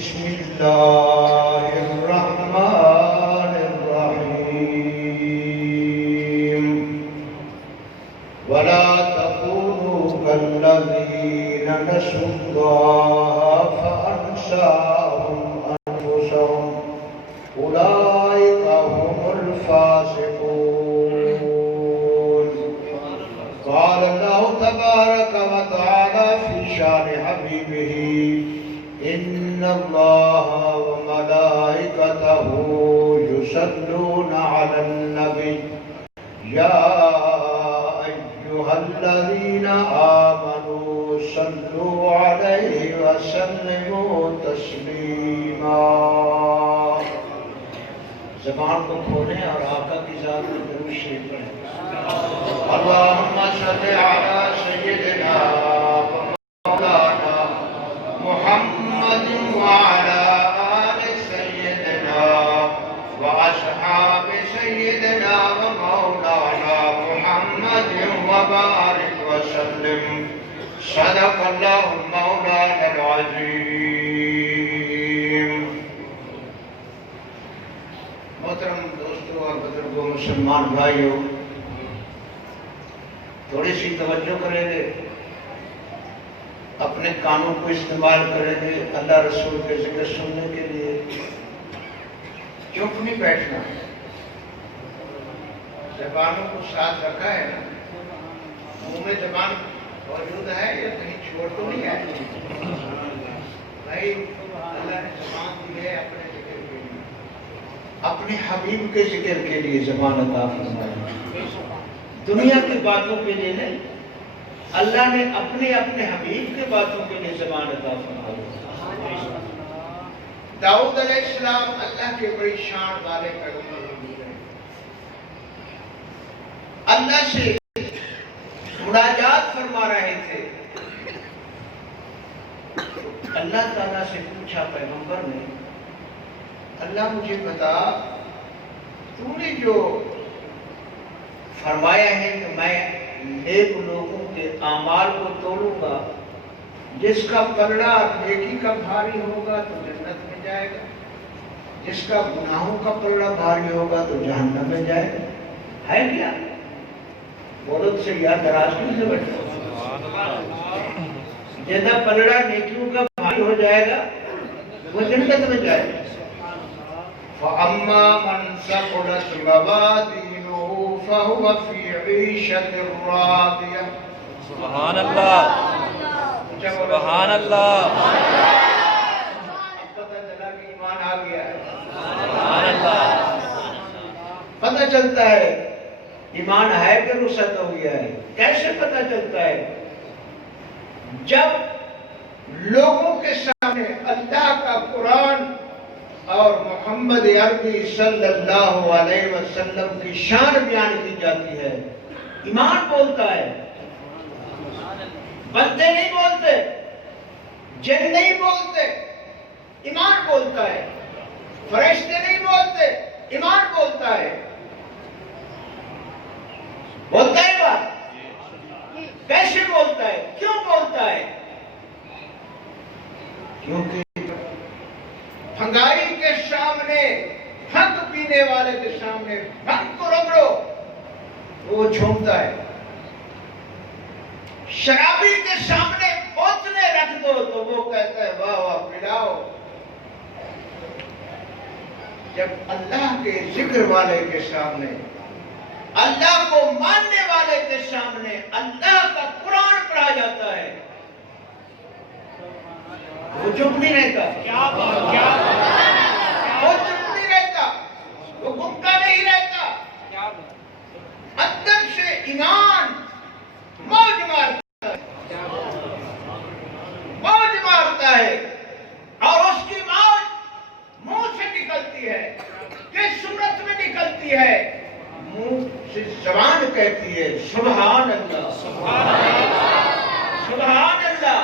بسم الله الرحمن الرحيم ولا تكونوا كالذين نسوا الله فأنساهم أنفسهم أولئك هم الفاسقون. قال الله تبارك وتعالى في شان حبيبه إن الله وملائكته يصلون على النبي يا أيها الذين آمنوا صلوا عليه وسلموا تسليما. زبان کو کھولیں اور آقا کی ذات میں درود شریف پڑھیں. اللهم صل على سيدنا ومولانا محمد وعلى آل سيدنا وأصحاب سيدنا ومولانا محمد وبارك وسلم. صدق الله مولانا العظيم. محترم دوستوں اور بزرگوں مسلمان بھائیوں، تھوڑی سی توجہ کریں گے، اپنے کانوں کو استعمال کریں گے اللہ رسول کے ذکر سننے کے لیے. چپ نہیں بیٹھنا، زبانوں کو ساتھ رکھا ہے نا، منہ میں زبان موجود ہے یا کہیں چھوڑ تو نہیں ہے بھائی. اللہ نے زبان دی ہے اپنے ذکر کے لیے، اپنے حبیب کے ذکر کے لیے زبان عطا فرمائی، دنیا کی باتوں کے لیے نہیں. اللہ نے اپنے حبیب کے باتوں کے لیے زبان عطا فرمائی. داؤد علیہ السلام اللہ کے بڑی شان والے پیغمبر ہوئے، اللہ سے مناجات فرما رہے تھے. اللہ تعالیٰ سے پوچھا پیغمبر نے، اللہ مجھے بتا، تو نے جو فرمایا ہے کہ میں نیک لوگوں کے اعمال کو تولوں گا، جس کا پلڑا نیکی کا بھاری ہوگا تو جنت میں جائے گا، جس کا گناہوں کا پلڑا بھاری ہوگا تو جہنم میں جائے گا. ہے کیا؟ بولو سے یاد دراز کیوں سے بیٹھا، جیسا پلڑا نیکیوں کا بھاری ہو جائے گا وہ جنت میں جائے گا. فَأَمَّا مَنْ ثَقُلَتْ مَوَازِينُهُ فَهُوَ فِي عِيشَةٍ رَاضِيَةٍ. سبحان اللہ، سبحان اللہ، پتہ چلا کہ ایمان آ گیا ہے. سبحان اللہ. پتہ چلتا ہے ایمان ہے کہ رخصت ہو گیا ہے. کیسے پتہ چلتا ہے؟ جب لوگوں کے سامنے اللہ کا قرآن اور محمد عربی صلی اللہ علیہ وسلم کی شان بیان کی جاتی ہے، ایمان بولتا ہے. بندے نہیں بولتے، جن نہیں بولتے، ایمان بولتا ہے. فرشتے نہیں بولتے، ایمان بولتا ہے. بولتا ہے بات. کیسے بولتا ہے؟ کیوں بولتا ہے؟ کیونکہ بھنگائی کے سامنے، حق پینے والے کے سامنے بھنگ کو رگڑو وہ جھومتا ہے. شرابی کے سامنے بوتلیں رکھ دو تو وہ کہتا ہے واہ واہ پلاؤ. جب اللہ کے ذکر والے کے سامنے، اللہ کو ماننے والے کے سامنے اللہ کا قرآن پڑھا جاتا ہے، وہ چپ نہیں رہتا. وہ چپ نہیں رہتا، وہ گمکا نہیں رہتا. اندر سے ایمان موج مارتا ہے اور اس کی موج منہ سے نکلتی ہے. کس صورت میں نکلتی ہے؟ منہ سے زبان کہتی ہے سبحان اللہ، سبحان اللہ.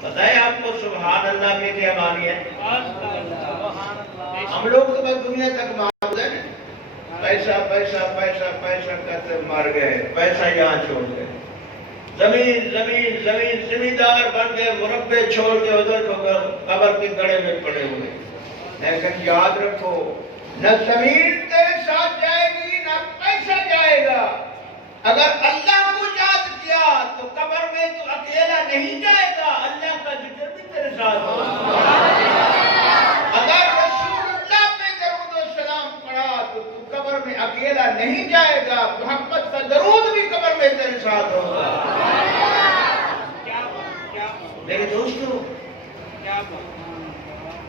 پتہ ہے آپ کو سبحان اللہ میں کیا معنی ہے؟ ہم لوگ تو بس دنیا تک معبود ہیں، پیسہ پیسہ پیسہ پیسہ کرتے مر گئے، پیسہ یہاں چھوڑ گئے. زمین زمین زمین زمیندار بن گئے، مربے چھوڑ کے ادھر قبر کے گڑھے میں پڑے ہوئے. لیکن یاد رکھو، نہ زمین تیرے ساتھ جائے گی نہ پیسہ جائے گا. اگر اللہ کو یاد کیا تو قبر میں تو اکیلا نہیں جائے گا، اللہ کا ذکر بھی تیرے ساتھ ہوگا. اگر رسول اللہ پہ درود و سلام پڑھا تو قبر میں اکیلا نہیں جائے گا، محمد کا درود بھی قبر میں تیرے ساتھ ہوگا. میرے دوستو،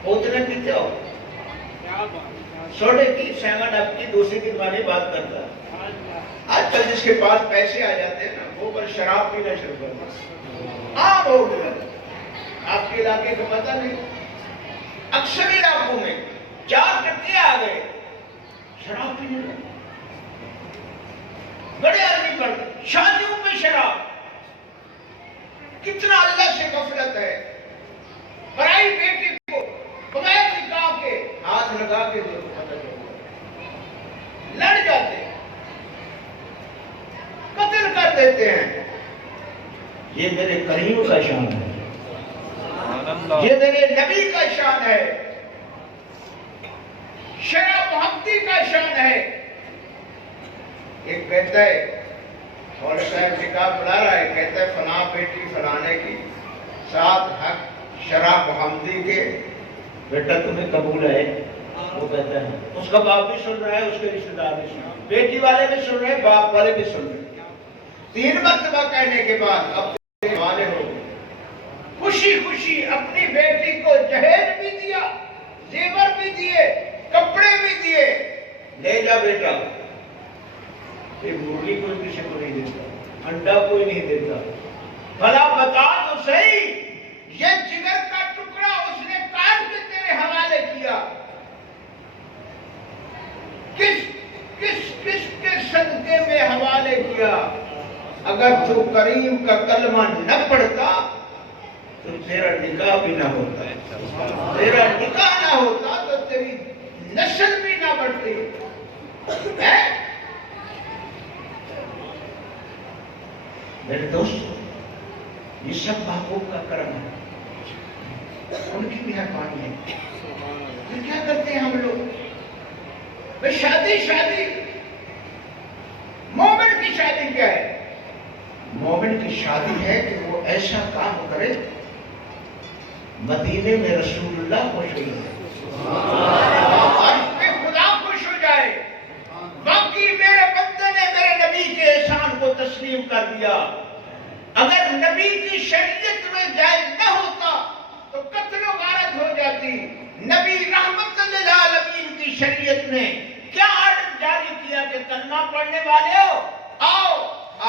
اتنے پیتے ہو سوڈے کی 7 اپ کی دوسری کی معنی بات کرتا. آج کل جس کے پاس پیسے آ جاتے ہیں نا، وہ پر شراب پینا شروع کرتا. عام ہو گیا. آپ کے علاقے کو پتہ نہیں، اکثر علاقوں میں 4 کٹے آ گئے شراب پینے لگے. بڑے آدمی پر شادیوں میں شراب. کتنا اللہ سے غفلت ہے. پرائی بیٹی کو بغیر نکاح کے ہاتھ لگا کے دے پتہ چلتا، لڑ جاتے ہیں، قتل کر دیتے ہیں. یہ میرے کریم کا شان ہے، یہ میرے نبی کا شان ہے، شرع محمدی کا شان ہے. ایک کہتا ہے، مولوی صاحب نکاح پڑھا رہا ہے، کہتا ہے فلاں بیٹی فلانے کی 7 حق شرع محمدی کے بیٹا تمہیں قبول ہے. وہ کہتا ہے، اس کا باپ بھی سن رہا ہے، اس کے رشتہ دار بھی سن رہے ہیں، بیٹی والے بھی سن رہے ہیں، باپ والے بھی سن رہے ہیں. 3 مرتبہ کہنے کے بعد اب والے ہو گئے. خوشی خوشی اپنی بیٹی کو جہیز بھی دیا، زیور بھی دیے، کپڑے بھی دیے. لے جا بیٹا. یہ مرغی کوئی کسی کو نہیں دیتا، انڈا کوئی نہیں دیتا. بھلا بتا تو صحیح، یہ جگر کا ٹکڑا اس نے کاٹ کے تیرے حوالے کیا، کس کس کس کے صدقے میں حوالے کیا؟ اگر تو کریم کا کلمہ نہ پڑھتا تو تیرا نکاح بھی نہ ہوتا، تیرا نکاح نہ ہوتا تو تیری نسل بھی نہ بڑھتی. میرے دوست، یہ سب محبوب کا کرم ہے، ان کی مہربانی ہے. پھر کیا کرتے ہیں ہم لوگ؟ شادی مومن کی شادی کیا ہے؟ مومن کی شادی ہے کہ وہ ایسا کام کرے مدینے میں رسول اللہ خوش ہو جائے، عرش پہ خدا خوش ہو جائے. باقی میرے بندے نے میرے نبی کے احسان کو تسلیم کر دیا. اگر نبی کی شریعت میں جائز نہ ہوتا تو قتل و غارت ہو جاتی. نبی رحمت للعالمین کی شریعت نے کیا آرڈر جاری کیا کہ کلمہ پڑھنے والے ہو، آؤ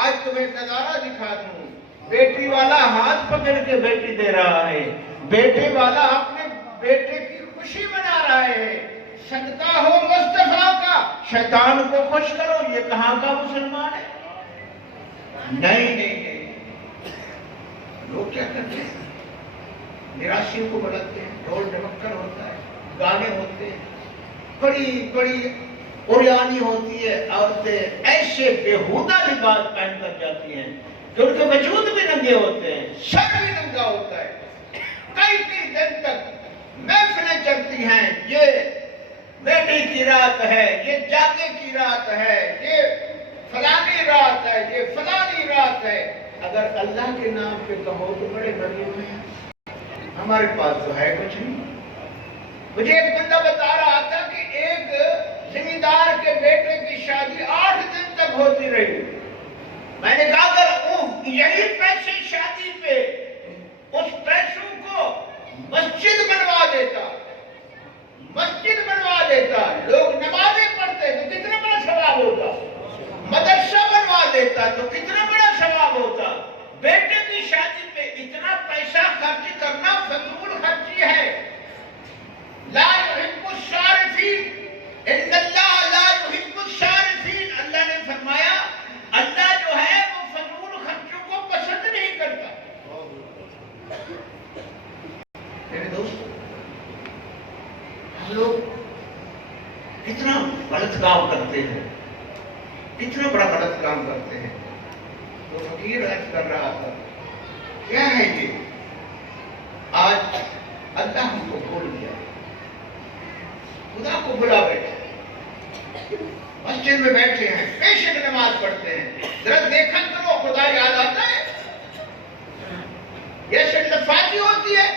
آج تمہیں نظارہ دکھا دوں. بیٹی والا ہاتھ پکڑ کے بیٹی دے رہا ہے، بیٹے والا اپنے بیٹے کی خوشی منا رہا ہے. صدقہ ہو مصطفیٰ کا، شیطان کو خوش کرو. یہ کہاں کا مسلمان ہے؟ نہیں. لوگ کیا کرتے ہیں؟ نراشیوں کو بڑھتے ہیں، ڈھول ڈھمکر ہوتا ہے، گانے ہوتے ہیں، بڑی بڑی اوریانی ہوتی ہے. عورتیں ایسے بےہودہ لباس پہن کر جاتی ہیں کہ ان کے وجود بھی ننگے ہوتے ہیں، سر بھی ننگا ہوتا ہے. کئی دن تک محفلیں چلتی ہیں، یہ بیٹی کی رات ہے، یہ جاگے کی رات ہے، یہ فلانی رات ہے، یہ فلانی رات ہے. اگر اللہ کے نام پہ کہو تو بڑے بڑے ہوئے ہیں. ہمارے پاس تو ہے کچھ نہیں. مجھے ایک بندہ بتا رہا تھا کہ ایک زمیندار کے بیٹے کی شادی 8 دن تک ہوتی رہی. میں نے کہا اگر یہی پیسے شادی پہ اس پیسوں کو مسجد بنوا دیتا، لوگ نمازیں پڑھتے تو کتنا بڑا ثواب ہوتا. مدرسہ بنوا دیتا تو کتنا بڑا ثواب ہوتا. بیٹے کی شادی پہ اتنا پیسہ خرچ کرنا فضول خرچی ہے. لا يحب الصارفین، ان اللہ لا يحب الصارفین. اللہ نے فرمایا اللہ جو ہے وہ فضول خرچوں کو پسند نہیں کرتا. میرے دوست، ہم لوگ کتنا غلط کام کرتے ہیں، کتنا بڑا غلط کام کرتے ہیں. وہ فقیر عرض کر رہا تھا کیا ہے یہ؟ آج اللہ ہم کو بھول گیا، خدا کو بھلا بیٹھے، مسجد میں بیٹھے ہیں، بے شک نماز پڑھتے ہیں، ذرا دیکھا کرو خدا یاد آتا ہے؟ یہ لفاظی ہوتی ہے،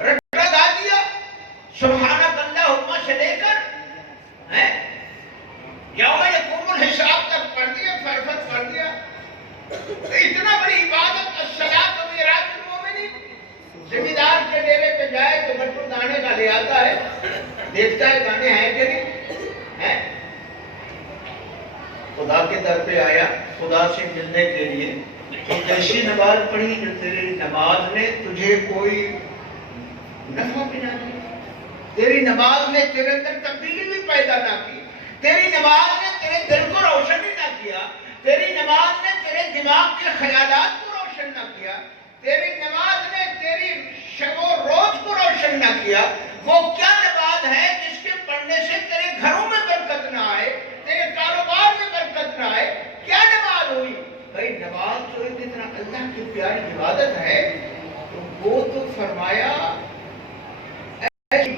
رٹا گا دیا سبحانک اللہم سے لے کر یوم یقوم الحساب تک پڑھ دیا، فرفت پڑھ دیا۔ اتنا بڑی عبادت الصلاۃ معراج المومنین، ذمہ دار کے ڈیرے پہ جائے تو بٹو دانے کا لے آتا ہے، دیکھتا ہے دانے ہیں کہ نہیں، خدا کے در پہ آیا خدا سے ملنے کے لیے، ایسی نماز پڑھی کہ تیری نماز نے تجھے کوئی نفع بھی نہ دیا، تیری نماز نے تیرے اندر تبدیلی بھی پیدا نہ کی، تیری نماز نے تیرے دل کو روشن ہی نہ کیا، تیری نماز نے تیرے دماغ کے خیالات کو روشن نہ کیا، تیری نماز نے تیری شب و روز کو روشن نہ کیا۔ وہ کیا نماز ہے جس کے پڑھنے سے تیرے گھروں میں برکت نہ آئے، تیرے کاروبار میں برکت نہ آئے؟ کیا نماز ہوئی؟ بھائی نماز تو ایک اتنا اللہ کی پیاری عبادت ہے، تو وہ تو فرمایا ایسی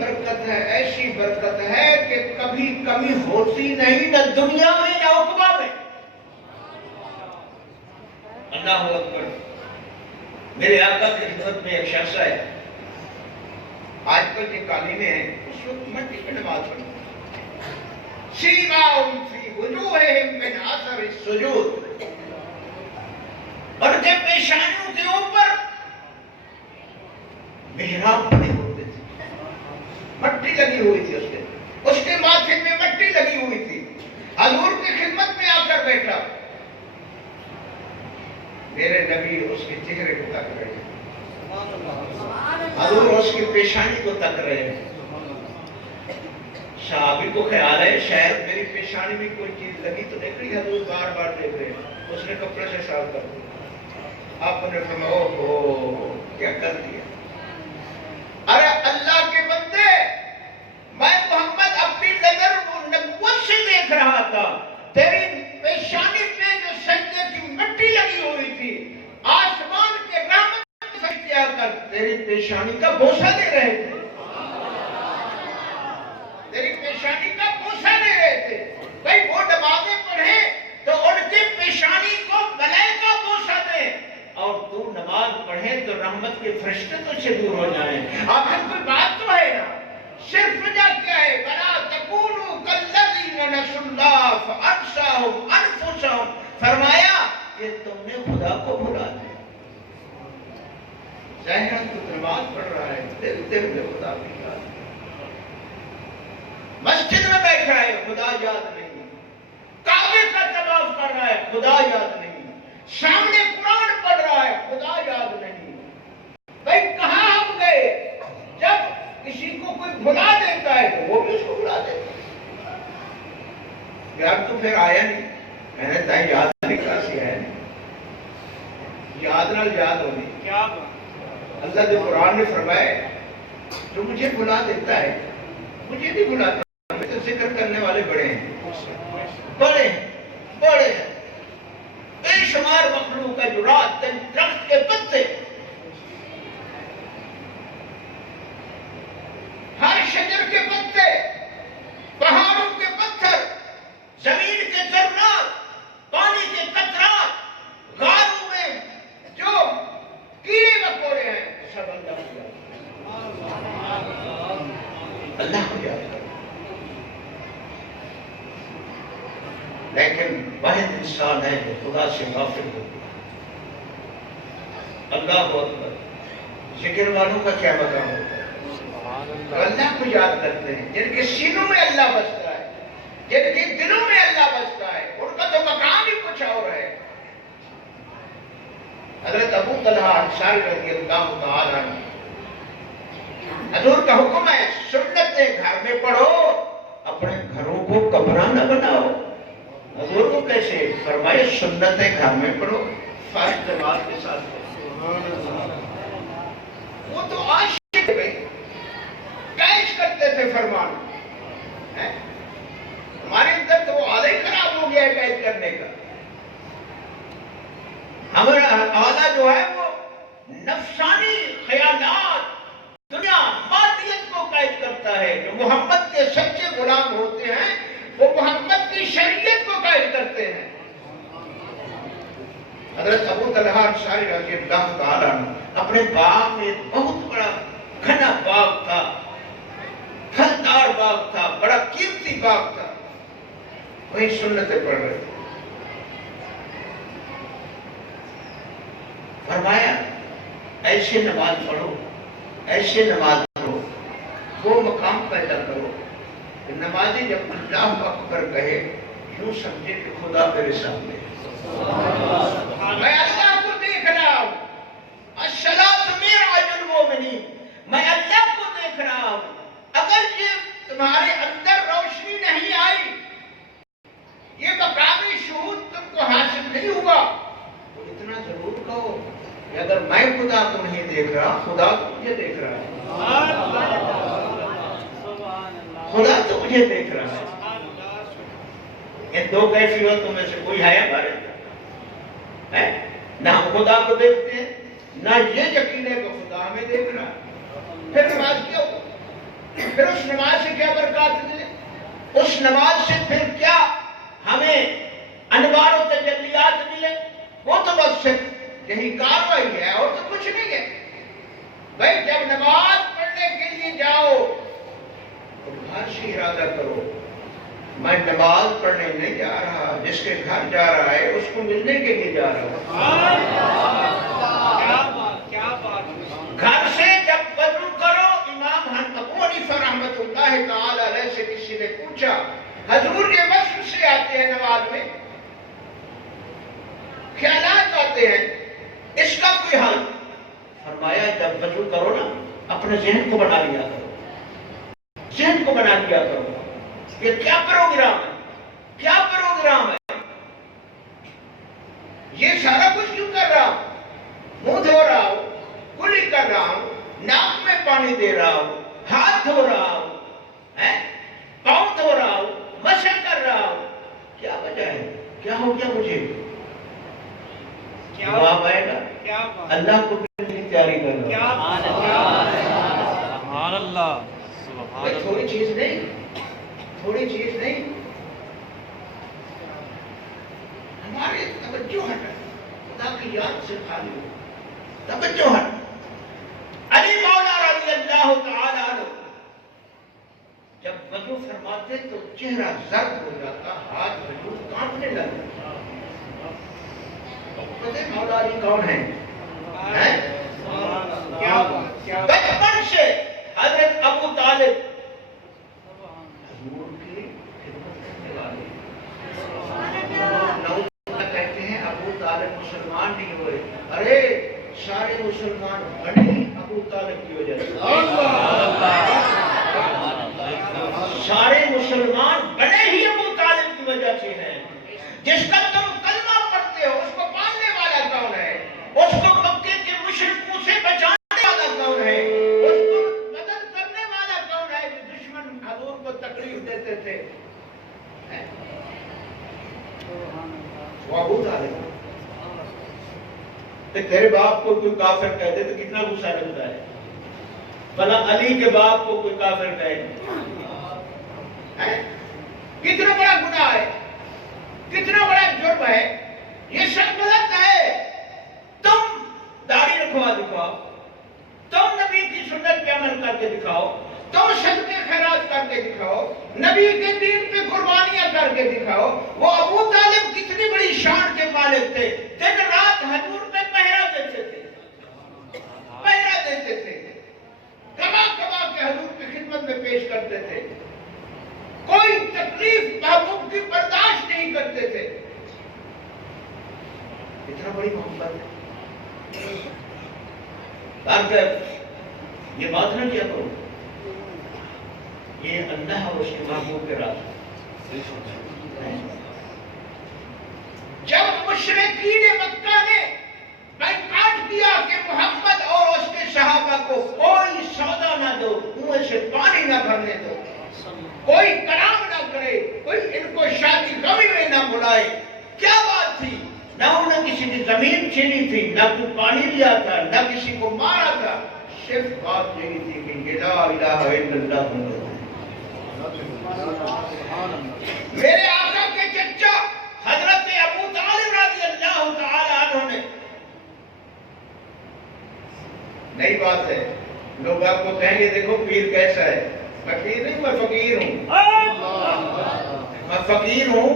برکت ہے کہ کبھی کمی ہوتی نہیں، نہ دنیا میں نہ عقبہ میں۔ اللہ اکبر۔ میرے آقا کی خدمت میں ایک شخص ہے، آج کل کے قالینیں ہیں، اس وقت مٹی پہ نماز پڑھتے ہیں، سیماہم فی وجوہہم من اثر السجود، اور کے پیشانیوں کے اوپر محراب بنے ہوتے تھے، مٹی لگی ہوئی تھی اس کے ماتھے میں مٹی لگی ہوئی تھی۔ حضور کی خدمت میں آ کر بیٹھا، میرے نبی اس کے چہرے کو تک رہے ہیں، حضور اس کی پیشانی کو تک رہے ہیں۔ صحابی کو خیال ہے شاید میری پیشانی میں کوئی چیز لگی تو دیکھ رہی، حضور بار بار دیکھ رہے ہیں، اس نے کپڑے سے صاف کر دیا۔ آپ نے فرمایا اوہ کیا کر دیا؟ ارے اللہ کے بندے، میں محمد اپنی نظر نبوت سے دیکھ رہا تھا، تیری پیشانی پہ جو سجدے کی مٹی لگی ہوئی تھی، آسمان کے رحمت سے سجدے آ کر تیری پیشانی کا بوسہ دے رہے تھے، تیری پیشانی کا بوسہ دے رہے تھے۔ بھائی وہ نمازیں پڑھے تو ان کی پیشانی کو ملائکہ بوسہ دے، اور تو نماز پڑھے تو رحمت کے فرشتے تو سے دور ہو جائیں۔ آخر کوئی بات تو ہے نا، صرف وجہ کیا ہے؟ وَلَا تَكُونُوا كَالَّذِينَ نَسُوا اللَّهَ فَأَنسَاهُمْ أَنفُسَهُمْ، فرمایا کہ تم نے خدا کو بھلا دیا۔ ظاہراً تو نماز پڑھ رہا ہے، دل میں خدا کی یاد، مسجد میں بیٹھا ہے خدا یاد نہیں، کعبے کا طواف کر رہا ہے خدا یاد نہیں، سامنے قرآن پڑھ رہا ہے خدا یاد نہیں۔ بھائی کہاں ہم گئے؟ جب کسی کو کوئی بھلا دیتا ہے تو وہ بھی اس کو بھلا دیتا ہے۔ یار تو پھر آیا نہیں، میں نے کہا یاد نہیں کیسے ہے، یاد نہ یاد ہونی کیا؟ اللہ جو قرآن نے فرمایا جو مجھے بھلا دیتا ہے مجھے بھی بھلاتا ہے۔ میں تو ذکر کرنے والے بڑے ہیں، بڑے ہیں، بے شمار مخلوق ہے جو رات دن درخت کے پتے، ہر شجر کے پتے، پہاڑوں کے پتھر، زمین کے ذرات، پانی کے قطرات، غاروں میں جو کیڑے مکوڑے ہیں، سب اللہ کو یاد کرو، اللہ کو یاد کرو۔ لیکن واحد انسان ہے جو خدا سے غافل ہو گیا۔ اللہ اکبر۔ ذکر والوں کا کیا مقام ہوتا ہے؟ اللہ کو یاد کرتے ہیں، جن کے سینوں میں اللہ بستا ہے، جن کے دلوں میں اللہ بستا ہے، ان کا تو مقام ہی کچھ اور ہے۔ حضرت ابو طلحہ انصاری رضی اللہ تعالیٰ عنہ، حضور کا حکم ہے سنتیں گھر میں پڑھو، اپنے گھروں کو کمرہ نہ بناؤ۔ حضور کو کیسے؟ فرمائے سنتیں گھر میں پڑھو، فرض جماعت کے ساتھ پڑھو۔ وہ تو عاشق میں کیش کرتے تھے فرمان، ہمارے اندر تو وہ عادت خراب ہو گیا ہے قید کرنے کا۔ جو ہے وہ نفسانی خیالات، دنیا مادیت کو قید کرتا ہے. جو محمد کے سچے غلام ہوتے ہیں وہ محمد کی شریعت کو قید کرتے ہیں. حضرت ابو طلحہ انصاری رضی اللہ تعالیٰ عنہ اپنے باغ میں ایک بہت بڑا گھنا باغ تھا، پھلدار باغ تھا، بڑا قیمتی باغ تھا، وہی سنتیں پڑھ رہے تھے. فرمایا ایسے نماز پڑھو، ایسے نماز پڑھو، وہ مقام پیدا کرو کہ نمازی جب اللہ اکبر کہے یوں سمجھے کہ خدا میرے سامنے ہے. میں اللہ کو دیکھ رہا ہوں. الصلاۃ معراج المومنین، میں اللہ کو دیکھ رہا ہوں. اگر یہ تمہارے اندر روشنی نہیں آئی، یہ مقامی شہود تم کو حاصل نہیں ہوا، تو اتنا ضرور کہو کہ اگر میں خدا کو نہیں دیکھ رہا، خدا تو مجھے دیکھ رہا ہے. خدا تو مجھے دیکھ رہا ہے. ان دو کیفیتوں میں سے کوئی ہے ہمارے اندر؟ نہ ہم خدا کو دیکھتے ہیں، نہ یہ یقین ہے کہ خدا ہمیں دیکھ رہا ہے. پھر نماز کیا ہو؟ پھر اس نماز سے کیا برکات ملے؟ اس نماز سے پھر کیا ہمیں انوار و تجلیات ملے؟ وہ تو بس صرف یہی کاروائی ہے اور تو کچھ نہیں ہے. بھائی جب نماز پڑھنے کے لیے جاؤ تو گھر سے ارادہ کرو میں نماز پڑھنے نہیں جا رہا، جس کے گھر جا رہا ہے اس کو ملنے کے لیے جا رہا ہوں. گھر سے جب وضو کرو، امام ابو حنیفہ رحمۃ اللہ تعالی علیہ سے کسی نے پوچھا حضور یہ وصف سے آتے ہیں نماز میں، خیالات آتے ہیں، اس کا کوئی حل؟ فرمایا جب وضو کرو نا اپنے ذہن کو بنا لیا کرو، ذہن کو بنا لیا کرو یہ کیا پروگرام ہے، کیا پروگرام ہے. یہ سارا کچھ کیوں کر رہا ہوں؟ منہ دھو رہا ہوں، کلی کر رہا ہوں، ناک میں پانی دے رہا ہوں، ہاتھ دھو رہا ہوں، پاؤں دھو رہا ہوں، مسح کر رہا ہوں. کیا وجہ ہے؟ کیا ہو گیا مجھے؟ جواب آئے گا اللہ کو ملنے کی تیاری کر رہا ہوں. سبحان اللہ. تھوڑی چیز نہیں، تھوڑی چیز نہیں. ہمارے توجہ ہٹ، خدا کی یاد سے خالی ہو، توجہ ہٹ. علی مولا رضی اللہ تعالی عنہ جب وضو فرماتے تو چہرہ زرد ہو جاتا، ہاتھ وجود کانپنے لگتا. پتہ ہے مولا علی کون ہے؟ بچپن سے حضرت ابو طالب حضور کی خدمت کرنے والے. کہتے ہیں ابو طالب مسلمان نہیں ہوئے، ارے سارے مسلمان بنے ابو طالب کی وجہ سے. سارے مسلمان بنے ہی ابو طالب کی وجہ سے ہیں. جس کا تم کلمہ پڑھتے ہو اس کو ماننے والا کون ہے؟ اس کو مکے کے مشرکوں سے بچانے والا کون ہے؟ اس کو مدد کرنے والا کون ہے جو دشمن حضور کو تکلیف دیتے تھے؟ وہ ابو طالب. تیرے باپ کو کوئی کافر کہہ دے تو کتنا غصہ لگتا ہے، بھلا علی کے باپ کو کوئی کافر کہے کتنا بڑا گناہ ہے، کتنا بڑا جرم ہے. یہ سب غلط ہے. تم داڑھی رکھوا دکھاؤ، تم نبی کی سنت پہ عمل کر کے دکھاؤ، تم صدقے خیرات کر کے دکھاؤ، نبی کے دین پہ قربانیاں کر کے دکھاؤ. وہ ابو طالب کتنی بڑی شان کے مالک تھے، دن رات حضور پہ پہرا دیتے تھے، پہرا دیتے تھے، کما کما کے حضور کی خدمت میں پیش کرتے تھے. کوئی تکلیف محبوب کی برداشت نہیں کرتے تھے. اتنا بڑی محبت ہے. یہ بات نہ کیا کرو، یہ اللہ اور اس کے محبوب کے راز. جب مشرکین مکہ نے بیعت کیا کہ محمد اور اس کے صحابہ کو کوئی سودا نہ دو، کنویں سے پانی نہ بھرنے دو، کوئی کلام نہ کرے، کوئی ان کو شادی غمی میں نہ بلائے، کیا بات تھی؟ نہ انہیں کسی کی زمین چھینی تھی، نہ کوئی پانی لیا تھا، نہ کسی کو مارا تھا، صرف بات یہی تھی کہ یہ لا الہ الا اللہ محمد۔ میرے آقا کے چچا حضرت ابو طالب رضی اللہ تعالی عنہ نے، نئی بات ہے، لوگ آپ کو کہیں گے دیکھو پیر کیسا ہے، میں پیر نہیں، میں فقیر ہوں، میں فقیر ہوں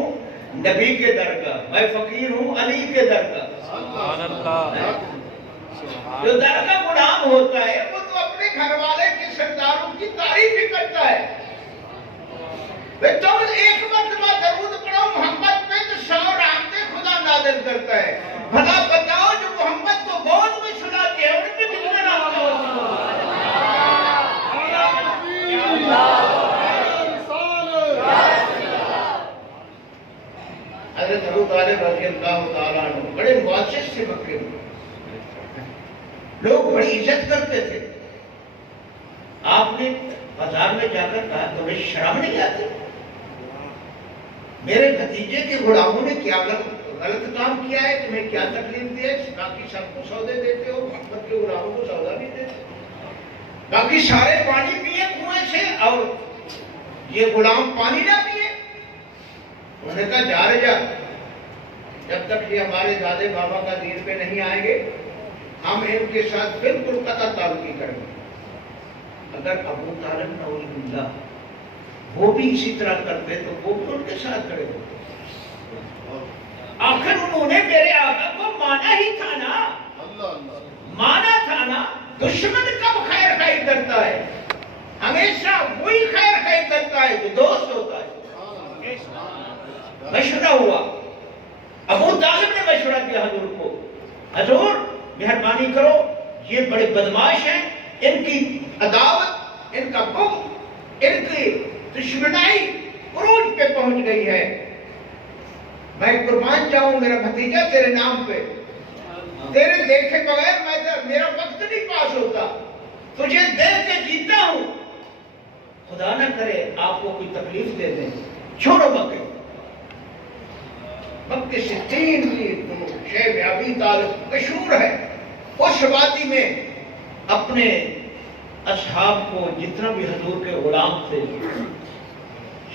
نبی کے در کا، میں فقیر ہوں علی کے در کا۔ سبحان اللہ، جو در کا غلام ہوتا ہے وہ تو اپنے گھر والے کے سرداروں کی تعریف ہی کرتا ہے۔ تم ایک مرتبہ درود پڑھو محمد پہ تو 100 رحمتیں خدا نازل کرتا ہے۔ بھلا بتاؤ جو محمد کو گود میں سلاتے ہیں ان پہ کتنے رحمتیں ہوتی ہیں؟ حضرت ابو طالب رضی اللہ تعالیٰ عنہ بڑے معزز سے مکے میں، لوگ بڑی عزت کرتے تھے۔ آپ نے بازار میں جا کر کہا تمہیں شرم نہیں آتی؟ میرے بھتیجے کے غلاموں نے کیا غلط کام کیا ہے، تمہیں کیا تکلیف دی ہے؟ باقی سب کو سودے دیتے ہو، محمد کے غلاموں کو سودا نہیں دیتے، باقی سارے پانی پیے کنویں سے اور یہ غلام پانی نہ پیے۔ انہوں نے کہا جا رہے جا، جب تک یہ ہمارے دادے بابا کا دین پہ نہیں آئیں گے ہم ان کے ساتھ بالکل قطع تعلقی کریں گے۔ اگر ابو طالب نعوذ باللہ وہ بھی اسی طرح کرتے تو وہ بھی ان کے ساتھ کھڑے ہوتے۔ آخر انہوں نے میرے آقا کو مانا ہی تھا نا، مانا تھا نا۔ دشمن کب خیر خیر کرتا ہے؟ ہمیشہ وہی خیر خیر کرتا ہے جو دوست ہوتا ہے۔ مشورہ ہوا، ابو طالب نے مشورہ دیا حضور کو، حضور مہربانی کرو، یہ بڑے بدماش ہیں، ان کی عداوت، ان کا بغض، ان کی دشمنائی عروج پہ پہنچ گئی ہے، میں قربان جاؤں میرا بھتیجا تیرے نام پہ، تیرے دیکھے بغیر میرا وقت نہیں پاس ہوتا، تجھے دیکھ کے جیتا ہوں، خدا نہ کرے آپ کو کوئی تکلیف دے دیں، چھوڑو مکے۔ مکے سے 3 میل دور شیخ ابی طالب مشہور ہے، اس وادی میں اپنے اصحاب کو جتنا بھی حضور کے غلام تھے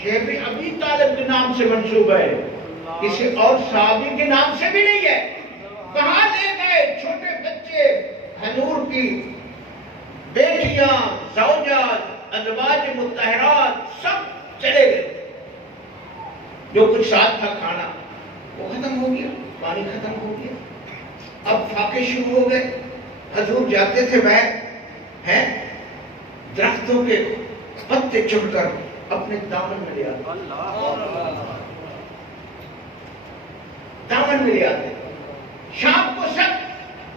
شیخ ابی طالب کے نام سے منسوب ہے، کسی اور صحابی کے نام سے بھی نہیں ہے۔ کہاں لے گئے؟ چھوٹے بچے، حضور کی بیٹیاں، زوجات، ازواج مطہرات سب چلے گئے، جو کچھ ساتھ تھا کھانا وہ ختم ہو گیا، پانی ختم ہو گیا، اب فاقے شروع ہو گئے۔ حضور جاتے تھے وہ درختوں کے پتے چن کر اپنے دامن میں لے آتے، دامن میں لے آتے۔ شام کو سب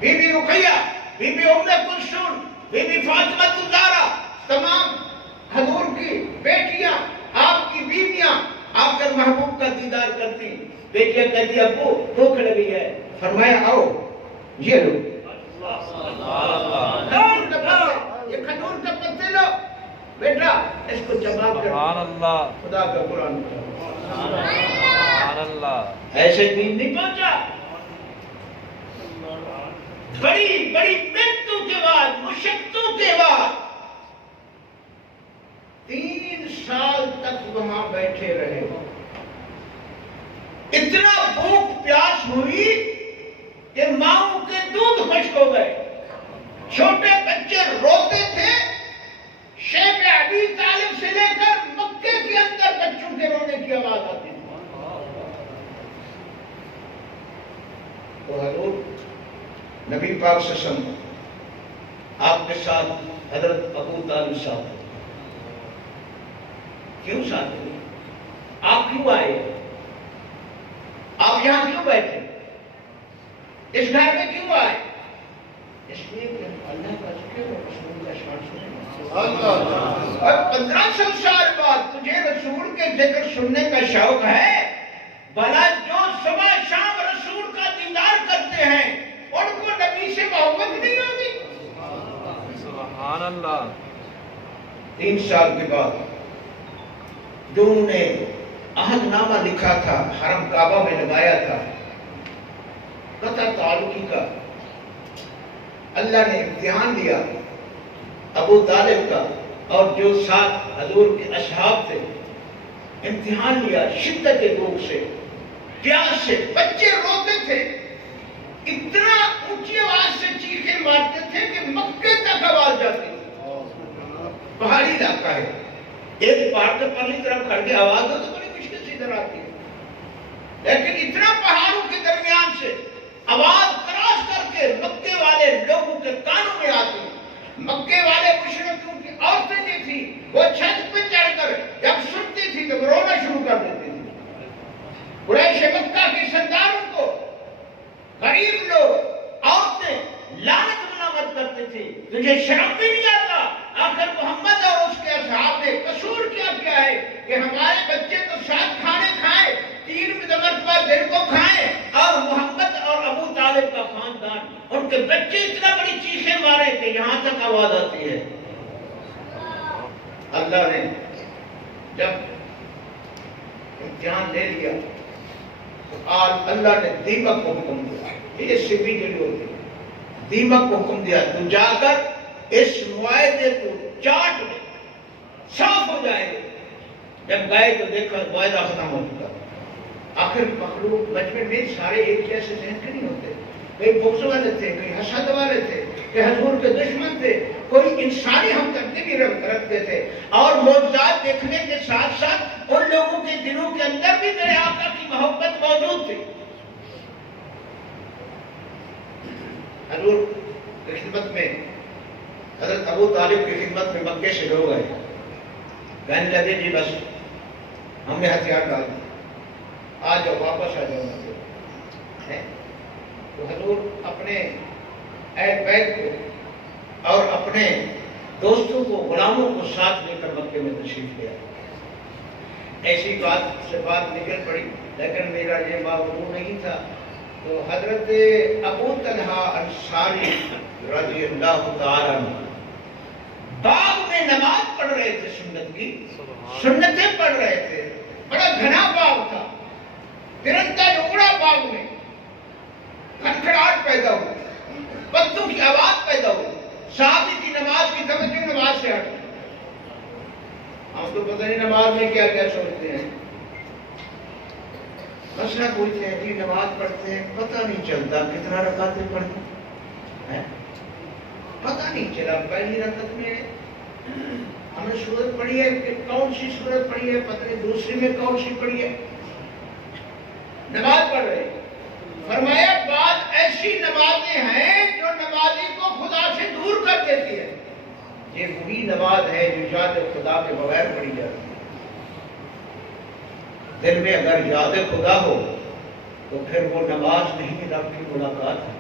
بی بی رقیہ، بی بی ام کلثوم، بی بی فاطمہ الزہرا، تمام حضور کی بیٹیاں، آپ کی بیویاں آ کر محبوب کا دیدار کرتی۔ بیٹیاں کہتی ابو بھوک لگی ہے، فرمایا آؤ یہ لو، یہ کھجور کا پتے لو بیٹا، اس کو چبا کر خدا کا قرآن پڑھو۔ ایسے دین نہیں پہنچا، بڑی بڑی محنتوں کے بعد، مشقتوں کے بعد 3 سال تک وہاں بیٹھے رہے۔ اتنا بھوک پیاس ہوئی کہ ماؤں کے دودھ خشک ہو گئے، چھوٹے بچے روتے تھے، شیخ ابی طالب سے لے کر مکے کے اندر بچوں کے رونے کی آواز آتی تھی۔ تو حضور نبی پاک صلی اللہ علیہ وسلم آپ کے ساتھ حضرت ابو طالب صاحب کیوں ساتھ ہیں؟ آپ کیوں آئے؟ آپ یہاں کیوں بیٹھے؟ اس گھر میں کیوں آئے؟ اس لیے کہ اللہ کا ذکر اور رسول کا شان سنیں۔ اور 1500 سال بعد تجھے رسول کے ذکر سننے کا شوق ہے؟ بھلا جو صبح شام رسول کا دیدار کرتے ہیں ان کو نبی سے محبت نہیں ہوگی؟ سبحان اللہ۔ 3 سال کے بعد جو انہوں نے عہد نامہ لکھا تھا، حرم کعبہ میں لگایا تھا، قطع تعلقی کا اللہ نے امتحان لیا ابو طالب کا اور جو ساتھ حضور کے اصحاب تھے، امتحان لیا شدت بھوک سے، پیاس سے، بچے روتے تھے، اتنا اونچی آواز سے چیخیں مارتے تھے کہ مکے تک آواز جاتی تھی۔ پہاڑی علاقہ ہے، ایک پہاڑ سے پرلی طرف کھڑ کے آواز ہو تو بڑی مشکل سے ادھر آتی ہے، لیکن اتنا پہاڑوں کے درمیان سے آواز کراس کر کے مکے والے لوگوں کے کانوں میں آتی۔ مکے والے مشرکوں کی عورتیں جو تھی وہ چھت پہ چڑھ کر جب سنتی تھی تو رونا شروع کر دیتی تھی۔ قریش مکہ کے سرداروں کو غریب لوگ، عورتیں لعنت ملامت کرتے تھے، تجھے شرم بھی نہیں آتا؟ آخر محمد اور اس کے اصحاب نے قصور کیا ہے کہ ہمارے بچے تو 7 کھانے کھائیں، 3 مرتبہ دن کو کھائیں، اور محمد اور ابو طالب کا خاندان، ان کے بچے اتنا بڑی چیخیں مارے کہ یہاں تک آواز آتی ہے۔ اللہ نے جب امتحان لے لیا تو آج اللہ نے دیمک کو حکم دیا، یہ سبھی جڑی ہوتی ہے، دیمک کو حکم دیا تو جا کر اس معاہدے کو چاٹ لے، صاف ہو جائے گا۔ جب گئے تو دیکھا معاہدہ ختم ہو چکا۔ آخر مخلوق بچپن میں سارے ایک جیسے ذہن کے نہیں ہوتے، کئی بغض والے تھے، کئی حسد والے تھے، کئی حضور کے دشمن تھے، کوئی انسانی ہمدردی بھی رکھتے تھے، اور معجزات دیکھنے کے ساتھ ساتھ ان لوگوں کے دلوں کے اندر بھی میرے آقا کی محبت موجود تھی۔ حضور کی خدمت میں، حضرت ابو طالب کی خدمت میں مکے سے لوگ آئے، کہنے لگے جی بس ہم نے ہتھیار ڈال دیے، آ جاؤ واپس آ جاؤ مکے۔ تو حضور اپنے اہل بیت کو اور اپنے دوستوں کو، غلاموں کو ساتھ لے کر مکے میں تشریف لے آئے۔ ایسی بات سے بات نکل پڑی، لیکن میرا یہ موضوع نہیں تھا۔ تو حضرت ابو طلحہ انصاری رضی اللہ تعالیٰ عنہ باغ میں نماز پڑھ رہے تھے، سنت کی سنتیں پڑھ رہے تھے، بڑا گھنا باغ تھا، پرندہ اڑا باغ میں، کھڑکھڑاہٹ پیدا ہوئی، پتوں کی آواز پیدا ہوئی، صحابی کی نماز کی توجہ نماز سے ہٹ گئی۔ ہم تو پتہ نہیں نماز میں کیا کیا سوچتے ہیں، مسئلہ پوچھتے ہیں جی نماز پڑھتے ہیں، پتہ نہیں چلتا کتنا رکعتیں پڑھتے ہیں، پتہ نہیں چلا پہلی رکعت میں ہم نے سورت پڑھی ہے کہ کون سی سورت پڑھی ہے، پتہ نہیں دوسری میں کون سی پڑھی ہے، نماز پڑھ رہے ہیں۔ فرمایا بعض ایسی نمازیں ہیں جو نمازی کو خدا سے دور کر دیتی ہے، یہ وہی نماز ہے جو یاد خدا کے بغیر پڑھی جاتی ہے۔ دل میں اگر یاد خدا ہو تو پھر وہ نماز نہیں، رب کی ملاقات ہے۔